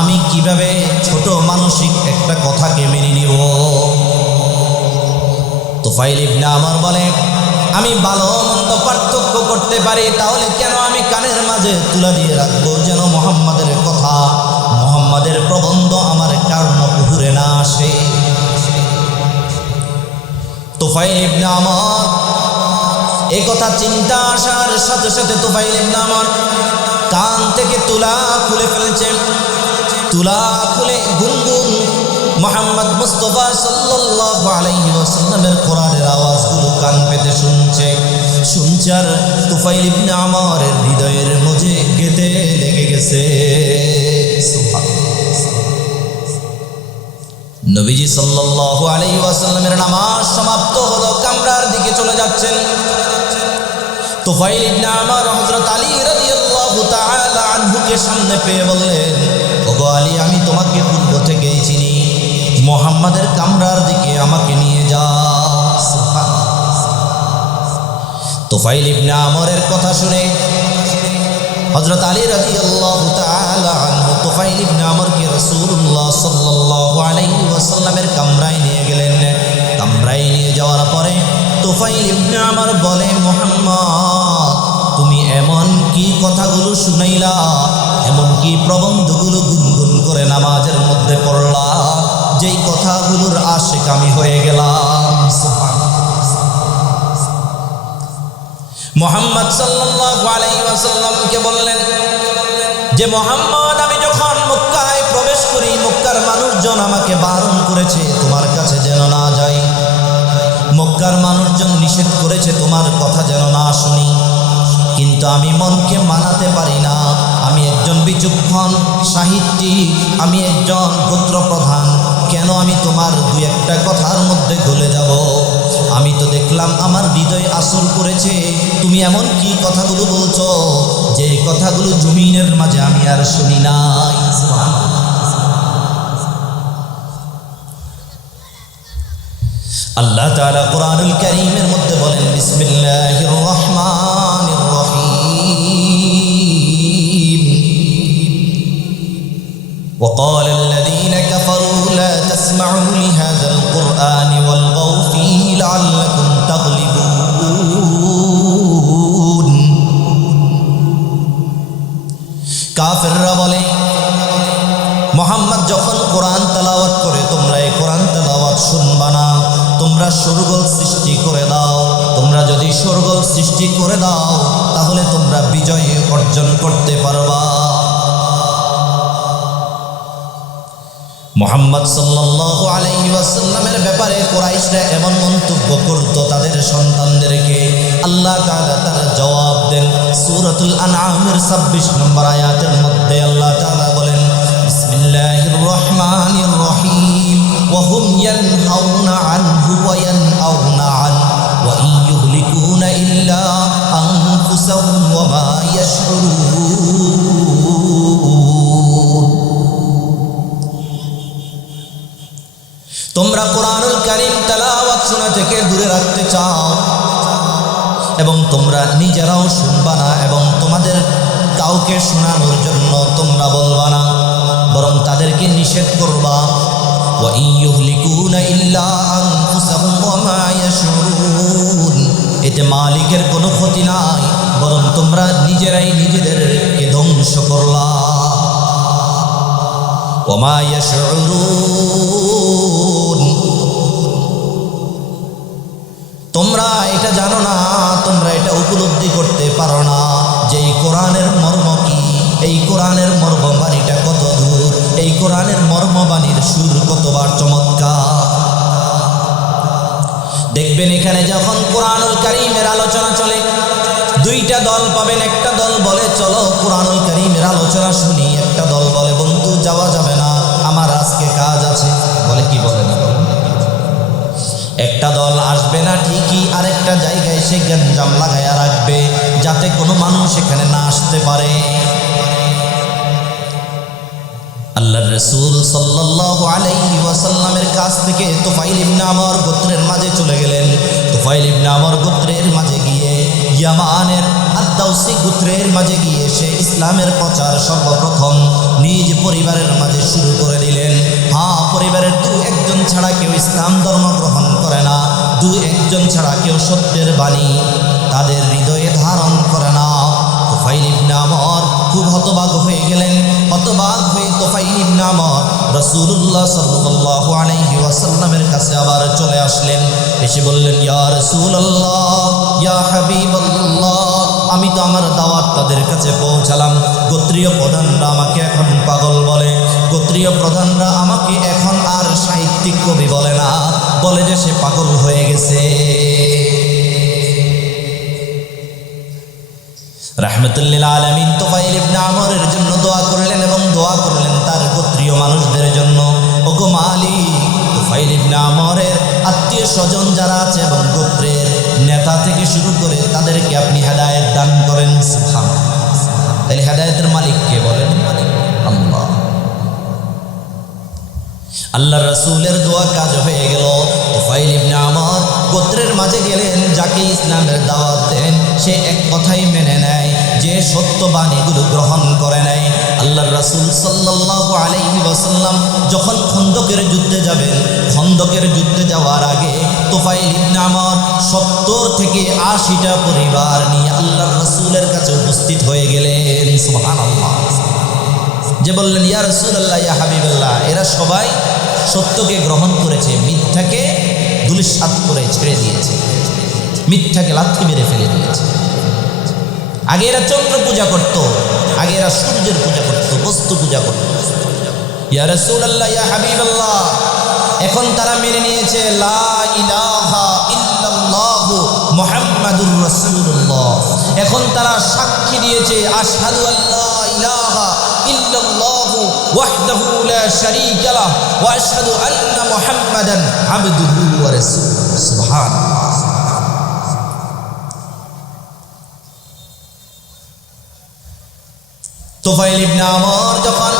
আমি কিভাবে ছোট মানসিক একটা কথাকে মেনে নিব? তুফাইল ইবনে আমর বলে, আমি ভালো মন্দ পার্থক্য করতে পারি, তাহলে কেন আমি কানের মাঝে তুলে দিয়ে রাখবো যেন মুহাম্মাদের কথা, মুহাম্মাদের প্রবন্ধ আমার কর্ণকুহরে না আসে? তুফাইল ইবনে আমর এই কথা চিন্তা আসার সাথে সাথে তুফাইল ইবনে আমর কান থেকে তুলা খুলে ফেলছে। তুলা খুলে গুনগুন মুহাম্মদ মুস্তাফা সাল্লাল্লাহু আলাইহি ওয়াসাল্লামের কোরআনের আওয়াজগুলো কান পেতে শুনছে। আর তুফাইল ইবনে আমরের হৃদয়ের মধ্যে গেঁথে লেগে গেছে। নবীজি সাল্লাল্লাহু আলাইহি ওয়াসাল্লামের নামাজ সমাপ্ত হলো, কামরার দিকে চলে যাচ্ছেন। তুফাইল ইবনে আমর হযরত আলী রাদিয়াল্লাহু তাআলা আনহুকে সামনে পেয়ে বললেন, ওগো আলী, আমি তোমাকে পূর্ব থেকেই চিনি, মুহাম্মাদের কামরার দিকে আমাকে নিয়ে যাও। তুফাইল ইবনে আমরের কথা শুনে হযরত আলী রাদিয়াল্লাহু তাআলা আনহু তুফাইল ইবনে আমরকে রাসূলুল্লাহ সাল্লাল্লাহু আলাইহি ওয়াসাল্লামের কামরায় নিয়ে গেলেন। কামরায় নিয়ে যাওয়ার পরে তুফাইল ইবনে আমর বলে, মুহাম্মদ, তুমি এমন কি কথাগুলো শুনাইলা, এমন কি প্রবন্ধগুলো গুনগুন করে নামাজের মধ্যে পড়লা, যেই কথাগুলোর আশিক আমি হয়ে গেলাম। মুহাম্মদ সাল্লাল্লাহু আলাইহি ওয়াসাল্লামকে বললেন যে, মুহাম্মদ, আমি যখন মক্কায় প্রবেশ করি, মক্কার মানুষজন আমাকে বারণ করেছে তোমার কাছে যেন না যাই, মক্কার মানুষজন নিষেধ করেছে তোমার কথা যেন না শুনি, কিন্তু আমি মনকে মানাতে পারি না। আমি একজন বিচক্ষণ সাহিত্যিক, আমি একজন গোত্রপ্রধান, কেন আমি তোমার দুই একটা কথার মধ্যে গলে যাব? আমি তো দেখলাম আমার হৃদয় আসর করেছে, তুমি এমন কি কথাগুলো বলছো যে কথাগুলো জমিনের মাঝে আমি আর শুনি নাই। আল্লাহ তাআলা কোরআনুল কারীমের মধ্যে বলেন, বিসমিল্লাহির রহমানির রহিম, وقال الذين كفروا لا تسمعوا لهذا القرآن والغوا فيه لعلكم تغلبون। কাফেররা বলে, মুহাম্মদ যখন কোরআন তেলাওয়াত করে তোমরা এই কোরআন তেলাওয়াত শুনবা না, তোমরা শোরগোল সৃষ্টি করে দাও। তোমরা যদি শোরগোল সৃষ্টি করে দাও তাহলে তোমরা বিজয় অর্জন করতে পারবা। মুহাম্মদ সাল্লাল্লাহু আলাইহি ওয়াসাল্লামের ব্যাপারে কুরাইশরা এমন মন্তব্য করত তাদের সন্তানদেরকে। আল্লাহ তাআলা তার জবাব দেন সূরাতুল আনআমের 26 নম্বর আয়াতের মধ্যে। আল্লাহ তাআলা বলেন, বিসমিল্লাহির রহমানির রহিম, ওয়া হুম ইয়ানহাউনা আনহু ওয়া ইয়ানআউনা আন ওয়া ইয়ুহলিকুনা ইল্লা আনফুসাহুম ওয়া মা ইয়াশউরুন। তোমরা কোরআনুল কারীম তেলাওয়াত শোনা থেকে দূরে রাখতে চাও এবং তোমরা নিজেরাও শুনবা না এবং তোমাদের কাউকে শোনানোর জন্য তোমরা বলবা না, বরং তাদেরকে নিষেধ করবা। ওয়া ইয়ুহলিকুনা ইল্লা আনফুসাহুম ওয়া মা ইয়াশউরুন। এতে মালিকের কোনো ক্ষতি নাই, বরং তোমরা নিজেরাই নিজেদেরকে ধ্বংস করলা। ওমা ইয়াশউরুন, তোমরা এটা জানো না, তোমরা এটা উপলব্ধি করতে পারো না যে এই কোরআনের মর্ম কি, এই কোরআনের মর্মবাণীটা কত দূর, এই কোরআনের মর্মবাণীর সুর কতবার চমৎকার। দেখবেন এখানে যখন কোরআনুল কারীমের আলোচনা চলে, দুইটা দল পাবেন। একটা দল বলে চলো কোরআনুল কারীমের আলোচনা শুনি, একটা দল বলে বন্ধু যাওয়া যাবে না, আমার আজকে কাজ আছে। বলে কি বলে না বলে। একটা দল আসবে না ঠিকই, আরেকটা জায়গায় সে গঞ্জাম লাগাইয়া রাখবে যাতে কোনো মানুষ এখানে না আসতে পারে। আল্লাহর রাসূল সাল্লাল্লাহু আলাইহি ওয়াসাল্লামের কাছ থেকে তুফাইল ইবনে আমর গোত্রের মাঝে চলে গেলেন। তুফাইল ইবনে আমর গোত্রের মাঝে গিয়ে, ইয়ামানের আদ-দাওসী গোত্রের মাঝে গিয়ে সে ইসলামের প্রচার সর্বপ্রথম নিজ পরিবারের মাঝে শুরু করে দিলেন। হ্যাঁ, পরিবারের দু একজন ছাড়া কেউ ইসলাম ধর্ম গ্রহণ করে না, দু একজন ছাড়া কেউ সত্যের বাণী তাদের হৃদয়ে ধারণ করে না। তুফাইল ইবনে আমর খুব হতবাক হয়ে গেলেন। হতবাক হয়ে তুফাইল ইবনে আমর রাসূলুল্লাহ সাল্লাল্লাহু আলাইহি ওয়াসাল্লামের কাছে আবার চলে আসলেন। এসে বললেন, ইয়া রাসূলুল্লাহ, ইয়া হাবিবাল্লাহ, আমি তো আমার দাওয়াত তাদের কাছে পৌঁছালাম, গোত্রীয় প্রধানরা আমাকে এখন পাগল বলে, গোত্রীয় প্রধানরা আমাকে এখন আর সাহিত্যিক কবি বলে না, বলে যে সে পাগল হয়ে গেছে। রাহমাতুল্লিল আলামিন তুফাইল ইবনে আমরের জন্য দোয়া করলেন এবং দোয়া করলেন তার গোত্রীয় মানুষদের জন্য। ওগো মালিক, তুফাইল ইবনে আমরের আত্মীয় স্বজন যারা আছে এবং গোত্রের নেতা থেকে শুরু করে তাদেরকে আপনি হেদায়েত দান করেন। সুবহানাল্লাহ। তাহলে হেদায়েতের মালিক কে বলেন? আল্লাহ। আল্লাহর রাসূলের দোয়া কাজ হয়ে গেল। তুফাইল ইবনে আমর গোত্রের মাঝে গেলেন, যাকে ইসলামের দাওয়াত দেন সে এক কথাই মেনে নেয়, যে সত্য বাণীগুলো গ্রহণ করে নেয়। আল্লাহর রাসূল সাল্লাল্লাহু আলাইহি ওয়াসাল্লাম যখন খন্দকের যুদ্ধে যাবেন, খন্দকের যুদ্ধে যাওয়ার আগে তুফাইল ইবনে আমর 70 থেকে 80টা পরিবার নিয়ে আল্লাহর রাসূলের কাছে উপস্থিত হয়ে গেলেন। সুবহানাল্লাহ। যে বললেন, ইয়া রাসূলুল্লাহ, ইয়া হাবিবাল্লাহ, এরা সবাই সত্যকে গ্রহণ করেছে, মিথ্যাকে ধূলিসাৎ করে ছেড়ে দিয়েছে, মিথ্যাকে লাথি মেরে ফেলে দিয়েছে। আগে এরা চন্দ্র পূজা করত, আগে এরা সূর্যের পূজা করত, বস্তু পূজা করত। ইয়া রাসূলুল্লাহ, ইয়া হাবিবাল্লাহ, এখন তারা মেনে নিয়েছে লা ইলাহা ইল্লাল্লাহু মুহাম্মাদুর রাসূলুল্লাহ। এখন তারা সাক্ষী দিয়েছে আশহাদু আল্লা ইলাহা ইল্লাল্লাহু ওয়াহদাহু লা শারীকা লাহ ওয়া আশহাদু আন্না মুহাম্মাদান আবদুহু ওয়া রাসূলুহু। সুবহানাল্লাহ। তুফাইল ইবনে আমর যখন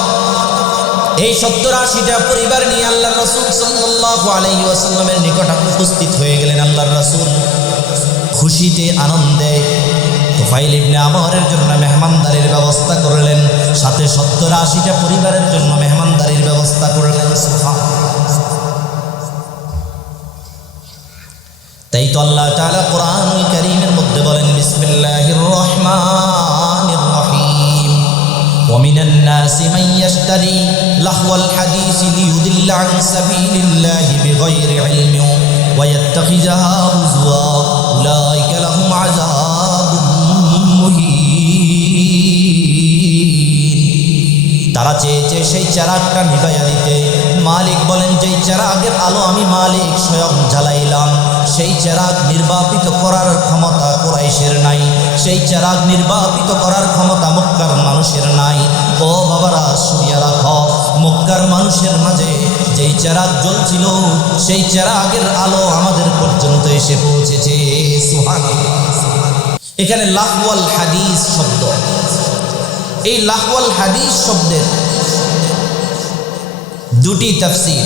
এই 70-80টা পরিবার নিয়ে আল্লাহর রাসূল সাল্লাল্লাহু আলাইহি ওয়াসাল্লামের নিকট উপস্থিত হয়ে গেলেন, আল্লাহর রাসূল খুশিতে আনন্দে তুফাইল ইবনে আমরের জন্য মেহমানদারির ব্যবস্থা করলেন, সাথে 70-80টা পরিবারের জন্য মেহমানদারির ব্যবস্থা করলেন। তাই তো আল্লাহ তাআলা কোরআনুল কারীমের মধ্যে বলেন, বিসমিল্লাহির রহমানির রহিম, ومن الناس من يشتري لهو الحديث ليضل عن سبيل الله بغير علم ويتخذها هزوا أولئك لهم عذاب مهين। তারা চেয়েছে সেই চেরাগটা নিভাইয়া দিতে, মালিক বলেন যেই চেরাগের আলো আমি মালিক স্বয়ং জ্বালাইলাম, সেই চেরাগ নির্বাপিত করার ক্ষমতা কুরাইশের নাই, সেই চেরাগ নির্বাপিত করার ক্ষমতা মক্কার মানুষের নাই। ও বাবারা, শুনিয়া রাখো, মক্কার মানুষের মাঝে যেই চেরাগ জ্বলছিল সেই চেরাগের আলো আমাদের পর্যন্ত এসে পৌঁছেছে। সুবহানাল্লাহ। এখানে লাহওয়াল হাদিস শব্দ, এই লাহওয়াল হাদিস শব্দের দুটি তাফসীর।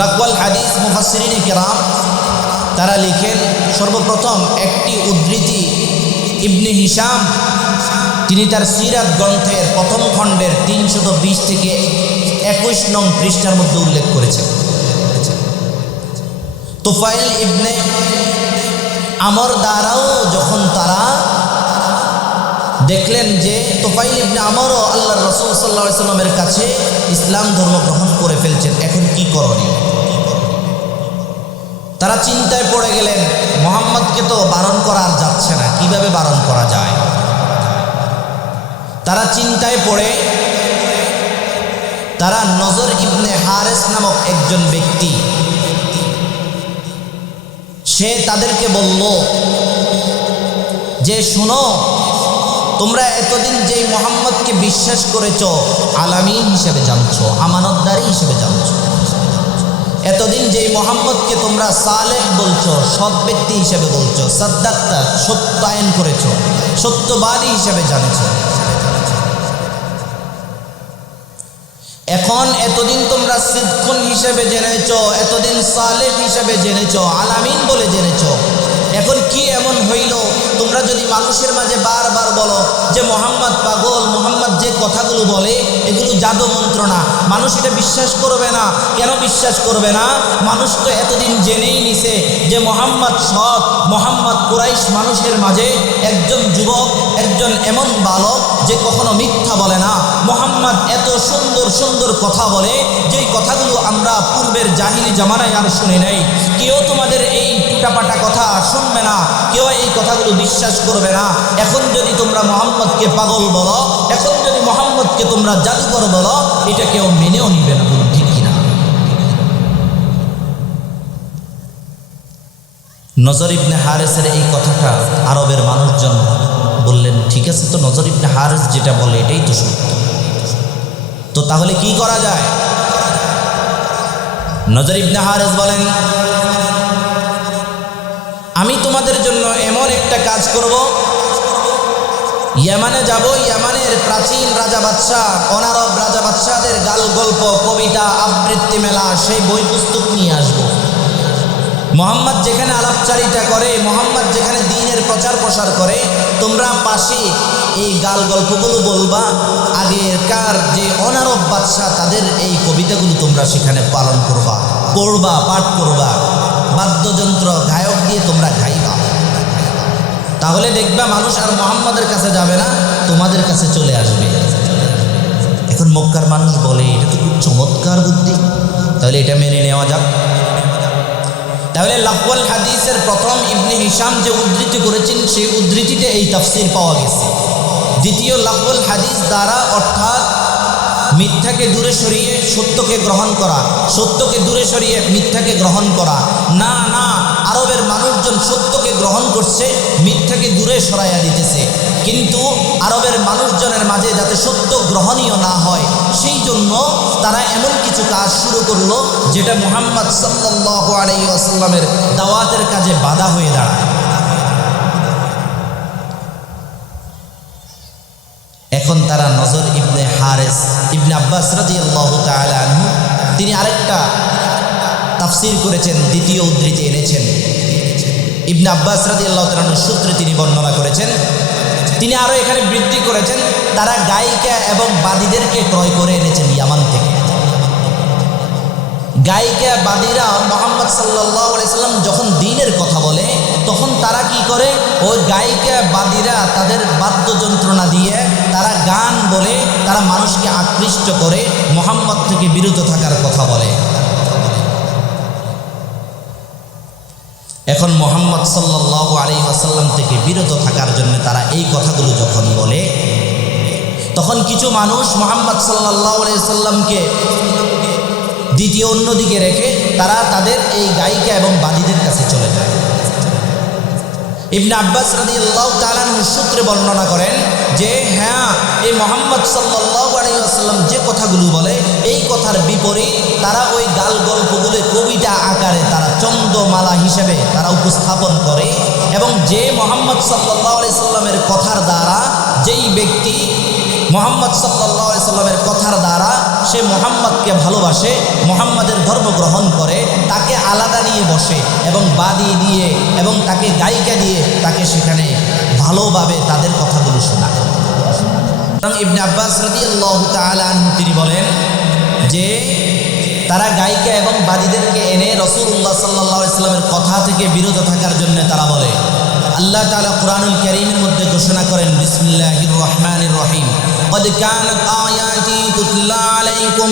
লাহওয়াল হাদিস মুফাসসিরিনে কেরাম তারা লিখেন, সর্বপ্রথম একটি উদ্ধৃতি ইবনে হিশাম তিনি তার সিরাত গ্রন্থের প্রথম খণ্ডের 320 থেকে 21 নং পৃষ্ঠার মধ্যে উল্লেখ করেছেন। তুফাইল ইবনে আমর দ্বারাও যখন তারা দেখলেন যে তোফাইল ইবনে আমরও আল্লাহর রাসূল সাল্লাল্লাহু আলাইহি সাল্লামের কাছে ইসলাম ধর্ম গ্রহণ করে ফেলছেন, এখন কি করণীয়? তারা চিন্তায় পড়ে গেলেন, মুহাম্মদকে তো বারণ করা আর যাচ্ছে না, কিভাবে বারণ করা যায়? তারা চিন্তায় পড়ে তারা নজর ইবনে হারেস নামক একজন ব্যক্তি, সে তাদেরকে বলল যে শোনো, তোমরা এতদিন যেই মুহাম্মদকে বিশ্বাস করেছো, আলামিন হিসেবে জানছো, আমানতদারি হিসেবে জানছো, এতদিন যেই মুহাম্মদকে তোমরা সালেহ বলছো, সৎ ব্যক্তি হিসেবে বলছো, সাদ্দাক্তা সত্যায়ন করেছো, সত্যবাদী হিসেবে জানেছো, এখন এতদিন তোমরা সিদ্কুন হিসেবে জেনেছো, এতদিন সালেহ হিসেবে জেনেছো, আলামিন বলে জেনেছো, এখন কি এমন হইল তোমরা যদি মানুষের মাঝে বারবার বলো যে মুহাম্মদ পাগল, মুহাম্মদ যে কথাগুলো বলে এগুলো জাদু মন্ত্র না, মানুষ এটা বিশ্বাস করবে না? কেন বিশ্বাস করবে না? মানুষ তো এতদিন জেনেই নিছে যে মুহাম্মদ সৎ, মুহাম্মদ কুরাইশ মানুষের মাঝে একজন যুবক, একজন এমন বালক যে কখনো মিথ্যা বলে না। মুহাম্মদ এত সুন্দর সুন্দর কথা বলে, যেই কথাগুলো আমরা পূর্বের জাহিলি জামানায় আর শুনি নাই। কেউ তোমাদের এই টুটাপাটা কথা শুনবে না, কেউ এই কথাগুলো বিশ্বাস করবে না। এখন যদি তোমরা মুহাম্মদকে পাগল বলো, এখন যদি মুহাম্মদকে তোমরা জাদুকর বলো, এটা কেউ মেনেও নিবে না। বলুন ঠিক কিনা? নজর ইবনে হারেসের এই কথাটা আরবের মানুষজন বললেন, ঠিক আছে, তো নজর ইবনে হারেস যেটা বলে এটাই তো সত্য, তো তাহলে কি করা যায়? নজর ইবনে হারেস বলেন, আমি তোমাদের জন্য এমন একটা কাজ করব, ইয়ামানে যাব, ইয়ামানের প্রাচীন রাজা বাদশাহ, অনারব রাজা বাদশাহদের গাল গল্প, কবিতা, আবৃত্তি মেলা, সেই বই পুস্তক নিয়ে আসব। মুহাম্মদ যেখানে আলাপচারিতা করে, মুহাম্মদ যেখানে দ্বীনের প্রচার প্রসার করে, তোমরা পাশে এই গাল গল্পগুলো বলবা। আগেরকার যে অনারব বাদশাহ তাদের এই কবিতাগুলো তোমরা সেখানে পালন করবা, পড়বা, পাঠ করবা, বাদ্যযন্ত্র গায়ক দিয়ে তোমরা গাইবা। তাহলে দেখবা মানুষ আর মুহাম্মাদের কাছে যাবে না, তোমাদের কাছে চলে আসবে। এখন মক্কার মানুষ বলে এটা তো খুব চমৎকার বুদ্ধি, তাহলে এটা মেনে নেওয়া যাক। তাহলে লাফওয়াল হাদিসের প্রথম ইবনে হিশাম যে উদ্ধৃতি করেছেন, সেই উদ্ধৃতিতে এই তাফসীর পাওয়া গেছে। দ্বিতীয় লাফওয়াল হাদিস দ্বারা অর্থাৎ মিথ্যাকে দূরে সরিয়ে সত্যকে গ্রহণ করা, সত্যকে দূরে সরিয়ে মিথ্যাকে গ্রহণ করা। না না, আরবের মানুষজন সত্যকে গ্রহণ করছে, মিথ্যাকে দূরে সরাইয়া দিতেছে। কিন্তু আরবের মানুষজনের মাঝে যাতে সত্য গ্রহণীয় না হয়, সেই জন্য তারা এমন কিছু কাজ শুরু করলো যেটা মুহাম্মদ সাল্লাল্লাহু আলাইহি ওয়াসাল্লামের দাওয়াতের কাজে বাধা হয়ে দাঁড়ায়। এখন তারা নজর ইবনে হারেস, ইবনে আব্বাস রাদিয়াল্লাহু তাআলা আনহু, তিনি আরেকটা তাফসীর করেছেন, দ্বিতীয় উদ্ধৃতি এনেছেন। ইবনে আব্বাস রাদিয়াল্লাহু তাআলা আনহু সূত্রে তিনি বর্ণনা করেছেন, তিনি আরও এখানে বৃদ্ধি করেছেন, তারা গায়িকা এবং বাদীদেরকে ক্রয় করে এনেছেন ইয়ামান থেকে। গায়িকা বাদীরা মুহাম্মদ সাল্লাল্লাহু আলাইহি সাল্লাম যখন দ্বীনের কথা বলে, তখন তারা কি করে, ওই গায়িকা বাদীরা তাদের বাদ্যযন্ত্রণা দিয়ে তারা গান বলে, তারা মানুষকে আকৃষ্ট করে মুহাম্মদ থেকে বিরত থাকার কথা বলে। এখন মুহাম্মদ সাল্লাল্লাহু আলাইহি ওয়াসাল্লাম থেকে বিরত থাকার জন্য তারা এই কথাগুলো যখন বলে, তখন কিছু মানুষ মুহাম্মদ সাল্লাল্লাহু আলাইহি ওয়াসাল্লামকে দ্বিতীয় অন্যদিকে রেখে তারা তাদের এই গায়িকা এবং বাদীদের কাছে চলে যায়। ইবনে আব্বাস রাদিয়াল্লাহু তাআলা আনহু সূত্রে বর্ণনা করেন যে হ্যাঁ, এই মুহাম্মদ সাল্লাল্লাহু আলাইহি ওয়াসাল্লাম যে কথাগুলো বলে, এই কথার বিপরীত তারা ওই গাল গল্পগুলো কবিতা আকারে তারা চন্দ্রমালা হিসেবে তারা উপস্থাপন করে। এবং যে মুহাম্মদ সাল্লাল্লাহু আলাইহি সাল্লামের কথার দ্বারা, যেই ব্যক্তি মুহাম্মদ সাল্লাল্লাহু আলাইহি সাল্লামের কথার দ্বারা সে মুহাম্মদকে ভালোবাসে, মুহাম্মদের ধর্ম গ্রহণ করে, তাকে আলাদা নিয়ে বসে এবং বাদী দিয়ে এবং তাকে গায়িকা দিয়ে তাকে সেখানে ভালোভাবে তাদের কথাগুলো শোনায়। ইবনে আব্বাস রাদিয়াল্লাহু তাআলা আনহু তিনি বলেন যে তারা গায়িকা এবং বাদীদেরকে এনে রাসূলুল্লাহ সাল্লাল্লাহু আলাইহি ওয়াসাল্লামের কথা থেকে বিরত থাকার জন্য তারা বলে। আল্লাহ তাআলা কুরআনুল কারীমের মধ্যে ঘোষণা করেন, বিসমিল্লাহির রহমানির রহিম, قد كانت آياتي تتلى عليكم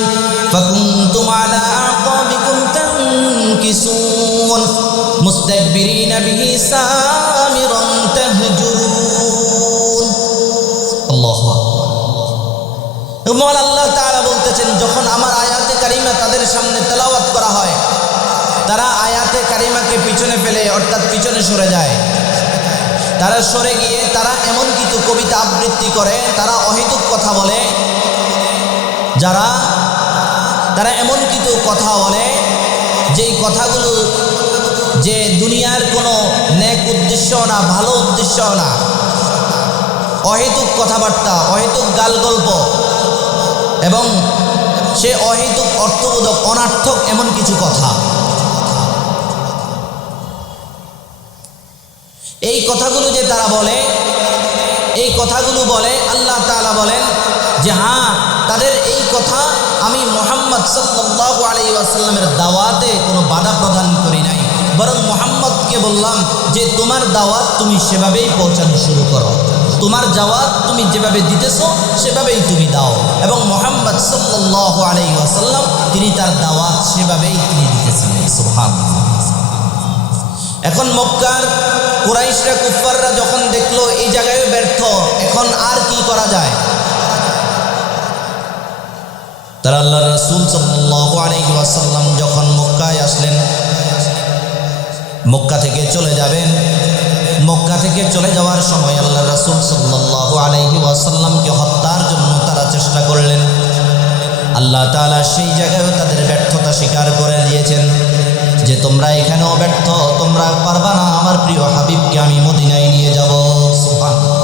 فكنتم على أعقابكم تنكصون مستكبرين به سامرا تهجرون الله أكبر। আল্লাহ তাআলা বলতেছেন, যখন আমার আয়াতে কারিমা তাদের সামনে তেলাওয়াত করা হয়, তারা আয়াতে কারিমাকে পিছনে ফেলে, অর্থাৎ পিছনে সরে যায়। তারা সরে গিয়ে তারা এমন কিছু কবিতা আবৃত্তি করে, তারা অহেতুক কথা বলে, তারা এমন কিছু কথা বলে যেই কথাগুলো যে দুনিয়ার কোনো নেক উদ্দেশ্য না, ভালো উদ্দেশ্য না, অহেতুক কথাবার্তা, অহেতুক গালগল্প এবং সে অহেতুক অর্থবোধক অনার্থক এমন কিছু কথা। এই কথাগুলো যে তারা বলে, এই কথাগুলো বলে আল্লাহ তাআলা বলেন যে হ্যাঁ, তাদের এই কথা আমি মুহাম্মদ সাল্লাল্লাহু আলাইহি ওয়াসাল্লামের দাওয়াতে কোনো বাধা প্রদান করি নাই, বরং মুহাম্মদকে বললাম যে তোমার দাওয়াত তুমি সেভাবেই পৌঁছানো শুরু করো, তোমার দাওয়াত তুমি যেভাবে দিতেছো সেভাবেই তুমি দাও। এবং মুহাম্মদ সাল্লাল্লাহু আলাইহি ওয়াসাল্লাম তিনি তার দাওয়াত সেভাবেই তিনি দিতেছিলেন। সুবহানাল্লাহ। এখন মক্কার কুরাইশরা, কুফাররা যখন দেখলো এই জায়গায় ব্যর্থ, এখন আর কি করা যায়, তারা আল্লাহর রাসূল সাল্লাল্লাহু আলাইহি ওয়াসাল্লাম যখন মক্কায় আসলেন, মক্কা থেকে চলে যাবেন, মক্কা থেকে চলে যাওয়ার সময় আল্লাহর রাসূল সাল্লাল্লাহু আলাইহি ওয়াসাল্লামকে হত্যার জন্য তারা চেষ্টা করলেন। আল্লাহ তাআলা সেই জায়গায় তাদের ব্যর্থতা স্বীকার করে দিয়েছেন যে তোমরা এখানেও ব্যর্থ, তোমরা পারবা না আমার প্রিয় হাবিবকে আমি মদিনায় নিয়ে যাব। সুবহানাল্লাহ।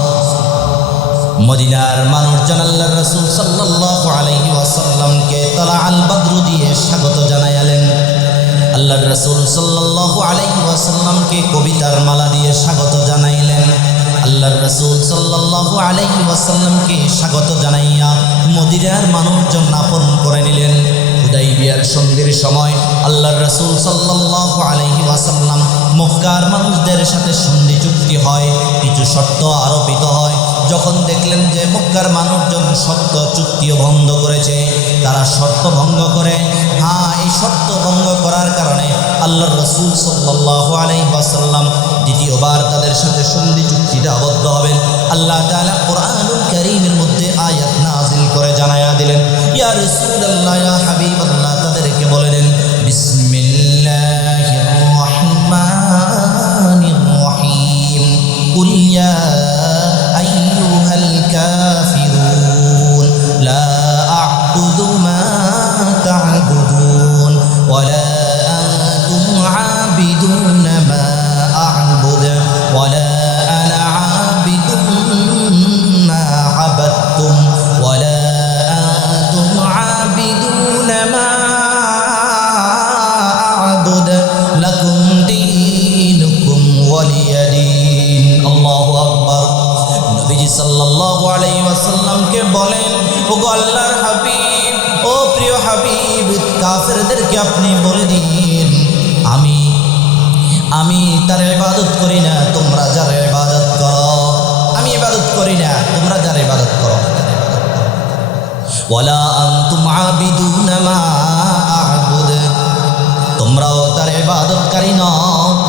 মদিনার মানুষজন আল্লাহর রাসূল সাল্লাল্লাহু আলাইহি ওয়াসাল্লামকে তালাআল বদরু দিয়ে স্বাগত জানাইলেন। আল্লাহর রাসূল সাল্লাল্লাহু আলাইহি ওয়াসাল্লামকে কবিতার মালা দিয়ে স্বাগত জানাইলেন। আল্লাহর রাসূল সাল্লাল্লাহু আলাইহি ওয়াসাল্লামকে স্বাগত জানাইয়া মদিনার মানুষজন আপন করে নিলেন। হুদাইবিয়ার সন্ধির সময় আল্লাহর রাসূল সাল্লাল্লাহু আলাইহি ওয়াসাল্লাম মক্কার মানুষদের সাথে সন্ধি চুক্তি হয়, কিছু শর্ত আরোপিত হয়। যখন দেখলেন যে মক্কার মানুষজন শর্ত চুক্তিও ভঙ্গ করেছে, তারা শর্ত ভঙ্গ করে, হ্যাঁ এই শর্ত ভঙ্গ করার কারণে আল্লাহর রাসূল সাল্লাল্লাহু আলাইহি ওয়াসাল্লাম দ্বিতীয়বার তাদের সাথে সন্ধি চুক্তিতে আবদ্ধ হবেন। আল্লাহ তাআলা কুরআনুল কারীমের মধ্যে আয়াত নাযিল করে জানায়া দিলেন, ইয়া রাসূলুল্লাহ, ইয়া হাবিবাল্লাহ, তাদেরকে বলে দেন, বিসমিল্লাহির রহমানির রহিম, কুল ইয়া আইয়ুহাল কাফিরুন লা আ'বুদু মা তা'বুদুন ওয়া লা আনতুম আ'বিদুনা মা আ'বুদু ওয়া লা আনা আ'বিদুম মা আ'বাদতুম ওয়া লা আনতুম আ'বিদুনা মা আ'বুদু লাকুম দীনুকুম ওয়ালিয়া দীন। আল্লাহু আকবার। নবীজি সাল্লাল্লাহু আলাইহি ওয়াসাল্লামকে বলেন, ওগো আল্লাহর হাবিব, ও প্রিয় হাবিব, কাফেরদেরকে আপনি বলে দিন আমি তার ইবাদত করি না, তোমরা যার ইবাদত করো। আমি ইবাদত করি না, তোমরা যার ইবাদত করো। ওয়ালা আনতুম আবিদুনা মা আ'বুদ, তোমরাও তার ইবাদতকারী নও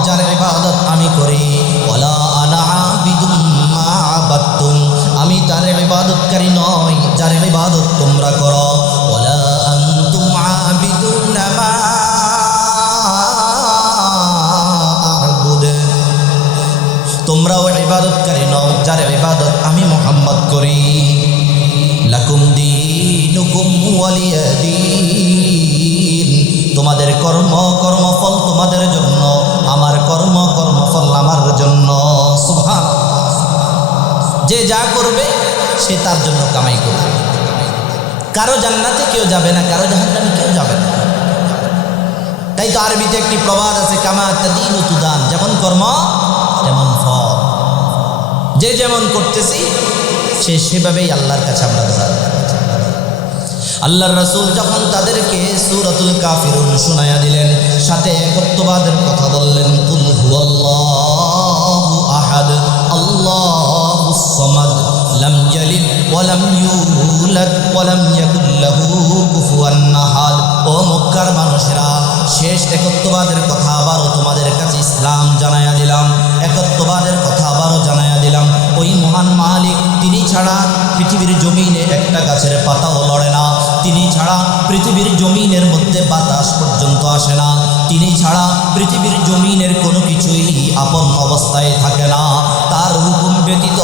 যার ইবাদত আমি করি। ওয়ালা আনা আবিদুম মা আ'বাদতুম, আমি তার ইবাদতকারী নই যার ইবাদত তোমরা করো। ওয়ালা আনতুম আবিদুনা মা আ'বুদ, তোমরাও ইবাদতকারী নও যার ইবাদত আমি মুহাম্মদ করি। লাকুম দীনুকুম ওয়ালিয়া দীন, তোমাদের কর্মফল তোমাদের জন্য, আমার কর্মফল আমার জন্য। সুবহানাল্লাহ। যে যা করবে সে তার জন্য কামাই করবে। কারো জান্নাতে কেউ যাবে না, কারো জাহান্নামে কেউ যাবে না। তাই তো আরবিতে একটি প্রবাদ আছে, কামা তাদিনু তুদান, যেমন কর্ম তেমন ফল। যে যেমন করতেছি সে সেভাবেই আল্লাহর কাছে আমরা ধরা। আল্লাহর রাসূল যখন তাদেরকে সূরাতুল কাফিরুন শোনায়া দিলেন, সাথে একত্ববাদের কথা বললেন, কুল হুয়াল্লাহু আহাদ আল্লাহুস সামাদ লাম ইয়ালিদ ওয়া লাম ইউলাদ ওয়া লাম ইয়াকুল লাহু কুফুয়ান আহাদ। ও মক্কার মানুষেরা, শেষ একত্ববাদের কথা আবারও তোমাদের কাছে ইসলাম জানায়া দিলাম, একত্ববাদের কথা আবারও জানায়া দিলাম। ওই মহান মালিক, তিনি ছাড়া পৃথিবীর জমিনে একটা গাছের পাতাও লড়ে না, তিনি ছাড়া পৃথিবীর জমিনের মধ্যে বাতাস পর্যন্ত আসে না, তিনি ছাড়া পৃথিবীর জমিনের কোনো কিছুই আপন অবস্থায় থাকে না। তার হুকুম ব্যতীত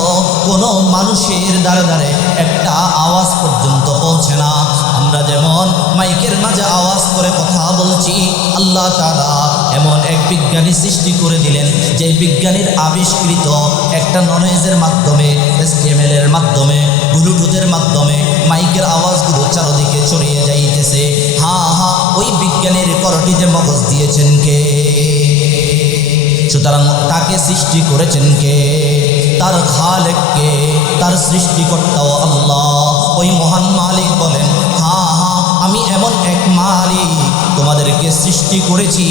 কোনো মানুষের দ্বারে দ্বারে একটা আওয়াজ পর্যন্ত পৌঁছে না। আমরা যেমন মাইকের মাঝে আওয়াজ করে কথা বলছি, আল্লাহ তাআলা এমন এক বিজ্ঞানী সৃষ্টি করে দিলেন, যে বিজ্ঞানীর আবিষ্কৃত একটা নয়েজের মাধ্যমে, STML এর মাধ্যমে, ব্লুটুথের মাধ্যমে মাইকের আওয়াজগুলো চারদিকে ছড়িয়ে যাইতেছে। ওই বিজ্ঞানীর করটিতে মগজ দিয়েছেন কে? সুতরাং তাকে সৃষ্টি করেছেন কে? তার খালেক কে? তার সৃষ্টিকর্তাও আল্লাহ। ওই মহান মালিক বলেন, আমি এমন এক মালিক, তোমাদেরকে সৃষ্টি করেছি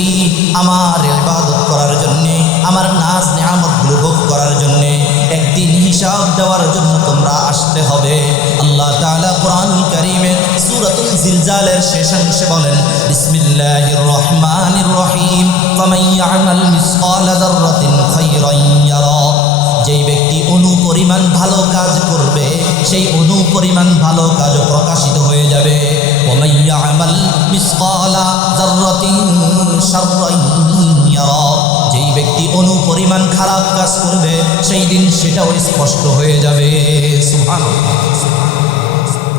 আমার ইবাদত করার জন্যে, আমার নাজ নিয়ামতগুলো ভোগ করার জন্যে। একদিন হিসাব দেওয়ার জন্য তোমরা আসতে হবে। আল্লাহ তাআলা কুরআনুল কারীমের সূরাতুল জিলজালের শেষাংশে বলেন, বিসমিল্লাহির রহমানির রহিম, ফামান ইয়ামাল মিসকালা যাররাতিন খায়রান ইয়ারা। যেই ব্যক্তি অনুপরিমাণ ভালো কাজ করবে, সেই অনুপরিমাণ ভালো কাজও প্রকাশিত হয়ে যাবে। ওয়া ইয়ামাল মিসকালা যাররাতিন শাররান ইয়ারা। যেই ব্যক্তি অনুপরিমাণ খারাপ কাজ করবে, সেই দিন সেটাও স্পষ্ট হয়ে যাবে। সুবহানাল্লাহ।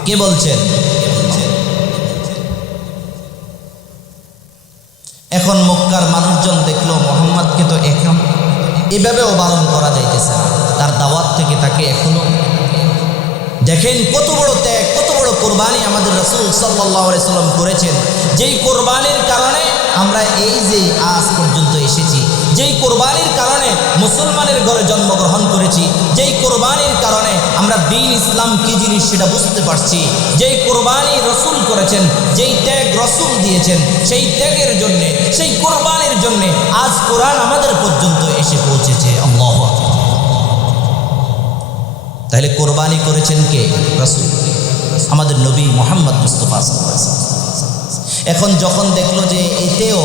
কে বলছেন? এখন মক্কার মানুষজন দেখলো মুহাম্মদকে তো এখন এভাবেও বারণ করা যাইতেছে না, তার দাওয়াত থেকে তাকে এখনো। দেখেন কত বড় ত্যাগ, কত বড় কোরবানি আমাদের রাসূল সাল্লাল্লাহু আলাইহি সাল্লাম করেছেন। যেই কোরবানির কারণে আমরা এই যে আজ পর্যন্ত এসেছি, যেই কোরবানির কারণে মুসলমানের ঘরে জন্মগ্রহণ করেছি, যেই কোরবানির কারণে আমরা দ্বীন ইসলাম কি জিনিস সেটা বুঝতে পারছি, যেই কোরবানি রাসূল করেছেন, যেই ত্যাগ রাসূল দিয়েছেন, সেই ত্যাগের জন্যে, সেই কোরবানির জন্যে আজ কোরআন আমাদের পর্যন্ত এসে পৌঁছেছে। আল্লাহু আকবার। তাহলে কোরবানি করেছেন কে? রাসূল, আমাদের নবী মুহাম্মদ মুস্তাফা সাল্লাল্লাহু আলাইহি ওয়াসাল্লাম। এখন যখন দেখলো যে এতেও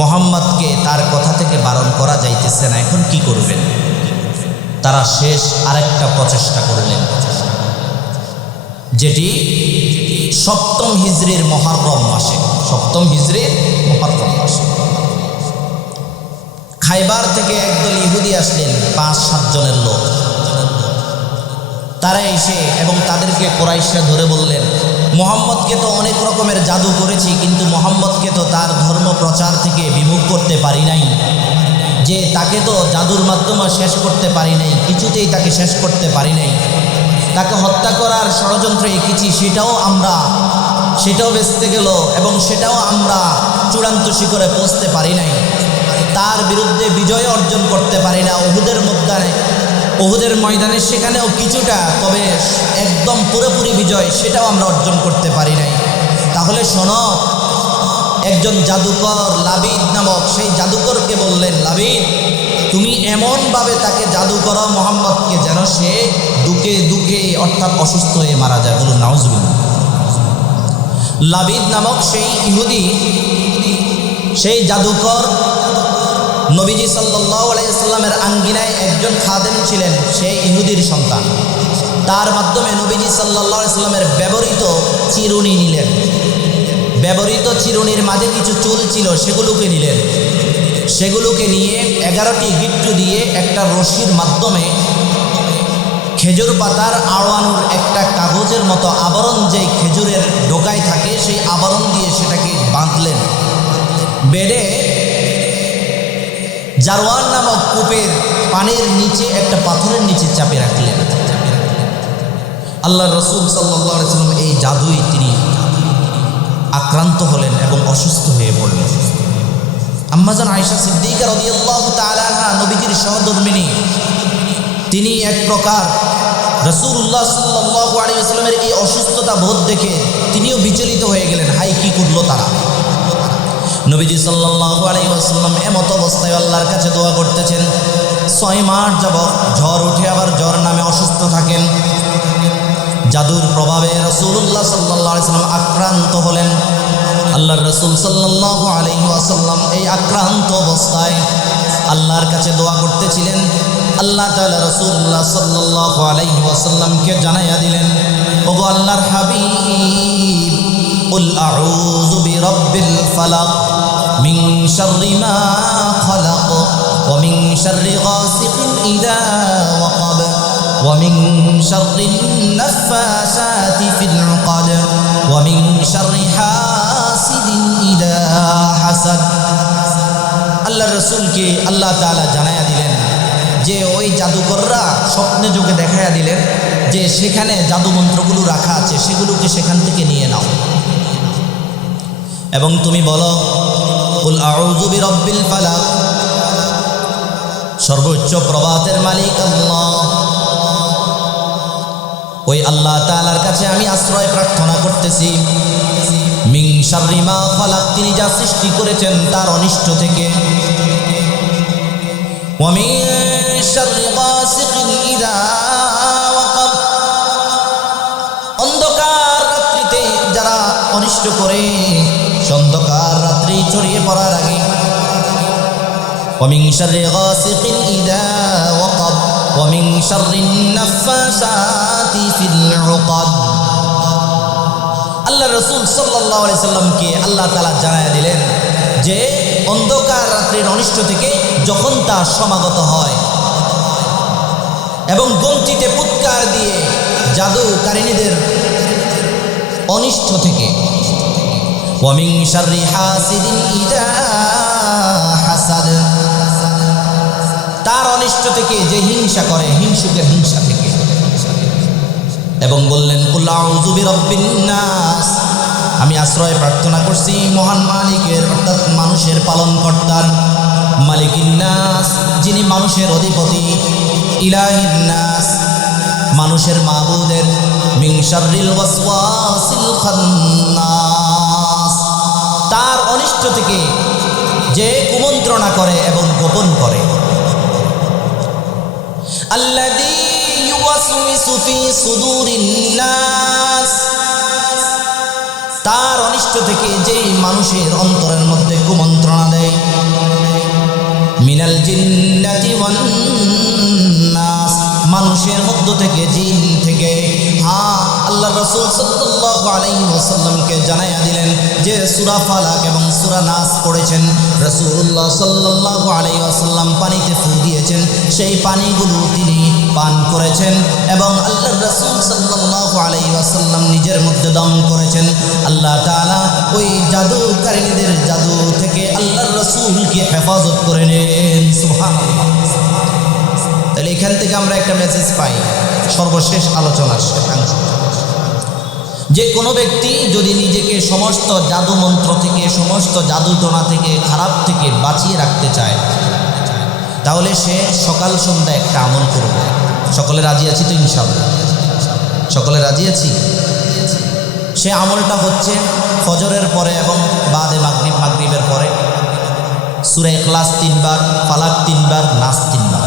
মুহাম্মদকে তার কথা থেকে বারণ করা যাইতেছে না, এখন কি করবেন? তারা শেষ আরেকটা প্রচেষ্টা করলেন, যেটি সপ্তম হিজরির মুহররম মাসে, সপ্তম হিজরির মুহররম মাসে খাইবার থেকে একদল ইহুদি আসলেন, 5-7 জনের লোক। তারা এসে এবং তাদেরকে কুরাইশরা ধরে বললেন, মুহাম্মদকে তো অনেক রকমের জাদু করেছি, কিন্তু মুহাম্মদকে তো তার ধর্ম প্রচার থেকে বিমুখ করতে পারি নাই, যে তাকে তো জাদুর মাধ্যমে শেষ করতে পারি নাই, কিছুতেই তাকে শেষ করতে পারি নাই। তাকে হত্যা করার ষড়যন্ত্র এঁকেছি, সেটাও বেঁচতে গেল এবং সেটাও আমরা চূড়ান্ত শিখরে পৌঁছতে পারি নাই। তার বিরুদ্ধে বিজয় অর্জন করতে পারি না। উহুদের ময়দানে সেখানেও কিছুটা, তবে একদম পুরোপুরি বিজয় সেটাও আমরা অর্জন করতে পারি নাই। তাহলে শোনো, একজন জাদুকর লাবিদ নামক সেই জাদুকরকে বললেন, লাবিদ তুমি এমনভাবে তাকে জাদু করো মুহাম্মদকে, যেন সে দুঃখে দুঃখে অর্থাৎ অসুস্থ হয়ে মারা যায়। বলুন নাউজুবিল্লাহ। লাবিদ নামক সেই ইহুদি, সেই জাদুকর নবীজি সাল্লাল্লাহু আলাইহি সাল্লামের আঙ্গিনায় একজন খাদেম ছিলেন, সেই ইহুদির সন্তান। তার মাধ্যমে নবীজি সাল্লাল্লাহু আলাইহি সাল্লামের ব্যবহৃত চিরুনি নিলেন। ব্যবহৃত চিরুনির মাঝে কিছু চুল ছিল, সেগুলোকে নিলেন। সেগুলোকে নিয়ে 11টি গিট্টু দিয়ে একটা রশির মাধ্যমে খেজুর পাতার আড়ানোর একটা কাগজের মতো আবরণ, যে খেজুরের ডোকায় থাকে, সেই আবরণ দিয়ে সেটাকে বাঁধলেন। বেড়ে জারওয়ান নামক কূপের পানির নিচে একটা পাথরের নিচে চাপে রাখলেন। আল্লাহ রাসূল সাল্লাল্লাহু আলাইহি ওয়াসাল্লাম এই জাদুই তিনি আক্রান্ত হলেন এবং অসুস্থ হয়ে পড়লেন। আম্মাজান আয়েশা সিদ্দিকা রাদিয়াল্লাহু তাআলা আনহা, নবীজির সহধর্মিণী, তিনি এক প্রকার রাসূলুল্লাহ সাল্লাল্লাহু আলাইহি ওয়াসাল্লামের এই অসুস্থতা বোধ দেখে তিনিও বিচলিত হয়ে গেলেন, হাই কি করলো তারা। নবীজি সাল্লাল্লাহু আলাইহি ওয়াসাল্লাম এমত অবস্থায় আল্লাহর কাছে দোয়া করতেছেন। 6 মাস যাবত জ্বর উঠে আবার জ্বর নামে অসুস্থ থাকেন। জাদুর প্রভাবে রাসূলুল্লাহ সাল্লাল্লাহু আলাইহি ওয়াসাল্লাম আক্রান্ত হলেন। আল্লাহর রাসূল সাল্লাল্লাহু আলাইহি ওয়াসাল্লাম এই আক্রান্ত অবস্থায় আল্লাহর কাছে দোয়া করতেছিলেন। আল্লাহ তাআলা রাসূলুল্লাহ সাল্লাল্লাহু আলাইহি ওয়াসাল্লামকে জানাইয়া দিলেন, ওগো আল্লাহর হাবিব, কুল আউযু বিরাব্বিল ফালাক মিন শাররি মা খালাক ওয়া মিন শাররি গাসিকিন ইযা ওয়াকাব ওয়া মিন শাররিন নাফাসাতি ফিল উকাদ ওয়া মিন শাররি হাসিদিন ইযা হাসাদ। আল্লাহর রাসূলকে আল্লাহ তাআলা জানাইয়া দিলেন যে ওই জাদুকররা স্বপ্নে যোগে দেখাইয়া দিলেন যে সেখানে জাদু মন্ত্রগুলো রাখা আছে, সেগুলোকে সেখান থেকে নিয়ে নাও এবং তুমি বলো কুল আউযু বিরাব্বিল ফালাক, সর্বোচ্চ প্রভাতের মালিক আল্লাহ, ওই আল্লাহ তাআলার কাছে আমি আশ্রয় প্রার্থনা করতেছি মিন শাররি মা খালাক, তিনি যা সৃষ্টি করেছেন তার অনিষ্ট থেকে, ওয়া মিন শাররি গাসিকিন ইযা ওয়াকাব, অন্ধকার রাত্রিতে যারা অনিষ্ট করে, অন্ধকার রাত্রি ছড়িয়ে পড়ার আগে, ওয়া মিন শাররি গাসিকিন ইযা ওয়াকাব ওয়া মিন শাররিন নাফাসাতি ফিল উকাদ। আল্লাহ রাসূল সাল্লাল্লাহু আলাইহি সাল্লামকে আল্লাহ তাআলা জানায়া দিলেন যে অন্ধকার রাত্রির অনিষ্ট থেকে যখন তা সমাগত হয় এবং গন্তিতে পুৎকার দিয়ে জাদুকারিনীদের অনিষ্ট থেকে, ওয়া মিন শাররি হাসিদিন ইযা হাসাদ, তার অনিষ্ট থেকে যে হিংসা করে, হিংসুকের হিংসা থেকে, এবং বললেন কুল আউযু বিরাব্বিন নাস, আমি আশ্রয় প্রার্থনা করছি মহান মালিকের অর্থাৎ মানুষের পালনকর্তার, মালিকিন নাস যিনি মানুষের অধিপতি, ইলাহিন নাস মানুষের মাবুদের, মিন শাররিল ওয়াসওয়াসিল খান্নাস, তার অনিষ্ট থেকে যে কুমন্ত্রণা করে এবং গোপন করে, আল্লাযী ইউওয়াসওয়িসু ফি সুদুরিন নাস, তার অনিষ্ট থেকে যে মানুষের অন্তরের মধ্যে কুমন্ত্রণা দেয়, মিনাল জিন্নাতি ওয়ান নাস, মানুষের মধ্য থেকে, জিন থেকে। হ্যাঁ, আল্লাহ রাসূল সাল্লাল্লাহু আলাইহি ওয়াসাল্লামকে জানাইয়া দিলেন যে সূরা ফালাক এবং সূরা নাস পড়েছেন, রাসূলুল্লাহ সাল্লাল্লাহু আলাইহি ওয়াসাল্লাম পানিতে ফু দিয়েছেন, সেই পানিগুলো তিনি পান করেছেন এবং আল্লাহর রাসূল সাল্লাল্লাহু আলাইহি ওয়াসাল্লাম নিজের মধ্যে দম করেছেন। আল্লাহ তাআলা ওই জাদুকারিনীদের জাদু থেকে আল্লাহর রাসূলকে হেফাজত করে নেন। সুবহানাল্লাহ। তাহলে এখান থেকে আমরা একটা মেসেজ পাই, সর্বশেষ আলোচনার শেষাংশ, যে কোনো ব্যক্তি যদি নিজেকে সমস্ত জাদু মন্ত্র থেকে, সমস্ত জাদুটোনা থেকে, খারাপ থেকে বাঁচিয়ে রাখতে চায়, তাহলে সে সকাল সন্ধ্যা একটা আমল করবে। সকলে রাজি আছি তো ইনশাআল্লাহ? সকলে রাজি আছি? সে আমলটা হচ্ছে ফজরের পরে এবং বাদে মাগরিবের পরে সূরা ইখলাস 3 বার, ফালাক 3 বার, নাস 3 বার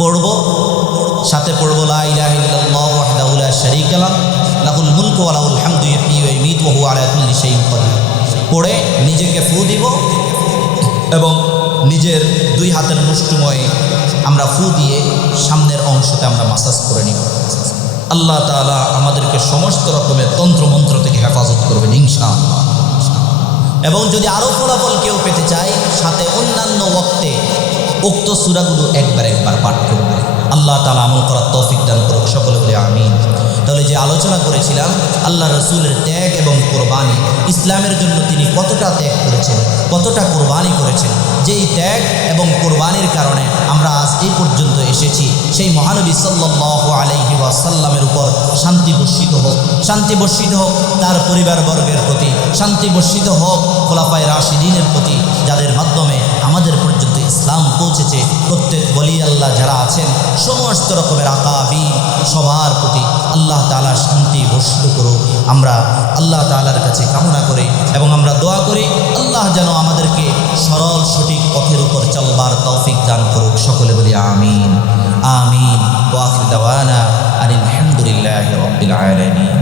পড়ব। সাথে পড়ব লা ইলাহা ইল্লাল্লাহু ওয়াহদাহু লা শারীকা লাহু লাহুল মুলকু ওয়া লাহুল হামদু ইহয়ী ওয়া ইউমীতু ওয়া হুয়া আলা কুল্লি শাইইন কাদির। পড়ে নিজেকে ফু দিব এবং নিজের 2 হাতের মুষ্টিময় আমরা ফু দিয়ে সামনের অংশতে আমরা মাসাজ করে নিব। আল্লাহ তাআলা আমাদেরকে সমস্ত রকমের তন্ত্রমন্ত্র থেকে হেফাজত করবেন ইনশাআল্লাহ। এবং যদি আরও ফলাফল কেউ পেতে চায়, সাথে অন্যান্য ওয়াক্তে উক্ত সূরাগুলো একবার পাঠ করবে। আল্লাহ তাআলা আমল করার তৌফিক দান করুক, সকলে বলে আমিন। তাহলে যে আলোচনা করেছিলাম আল্লাহ রাসূলের ত্যাগ এবং কোরবানি, ইসলামের জন্য তিনি কতটা ত্যাগ করেছেন, কতটা কোরবানি করেছেন, যেই ত্যাগ এবং কোরবানির কারণে আমরা আজ এই পর্যন্ত এসেছি। সেই মহানবী সাল্লাল্লাহু আলাইহি ওয়াসাল্লামের উপর শান্তি বর্ষিত হোক, শান্তি বর্ষিত হোক তার পরিবারবর্গের প্রতি, শান্তি বর্ষিত হোক খোলাফায়ে রাশিদিনের প্রতি, যাদের মাধ্যমে আমাদের পর্যন্ত ইসলাম পৌঁছেছে। প্রত্যেক ওলি আল্লাহ যারা আছেন সমস্ত রকমের আকাবির সবার প্রতি আল্লাহ তাআলা শান্তি বর্ষিত করুক, আমরা আল্লাহ তাআলার কাছে কামনা করি এবং আমরা দোয়া করি আল্লাহ যেন আমাদেরকে সরল সঠিক পথের উপর চলবার তৌফিক দান করুক। সকলে বলি আমিন আমিন। ওয়া আখিরু দাওয়ানা আলহামদুলিল্লাহি রাব্বিল আলামিন।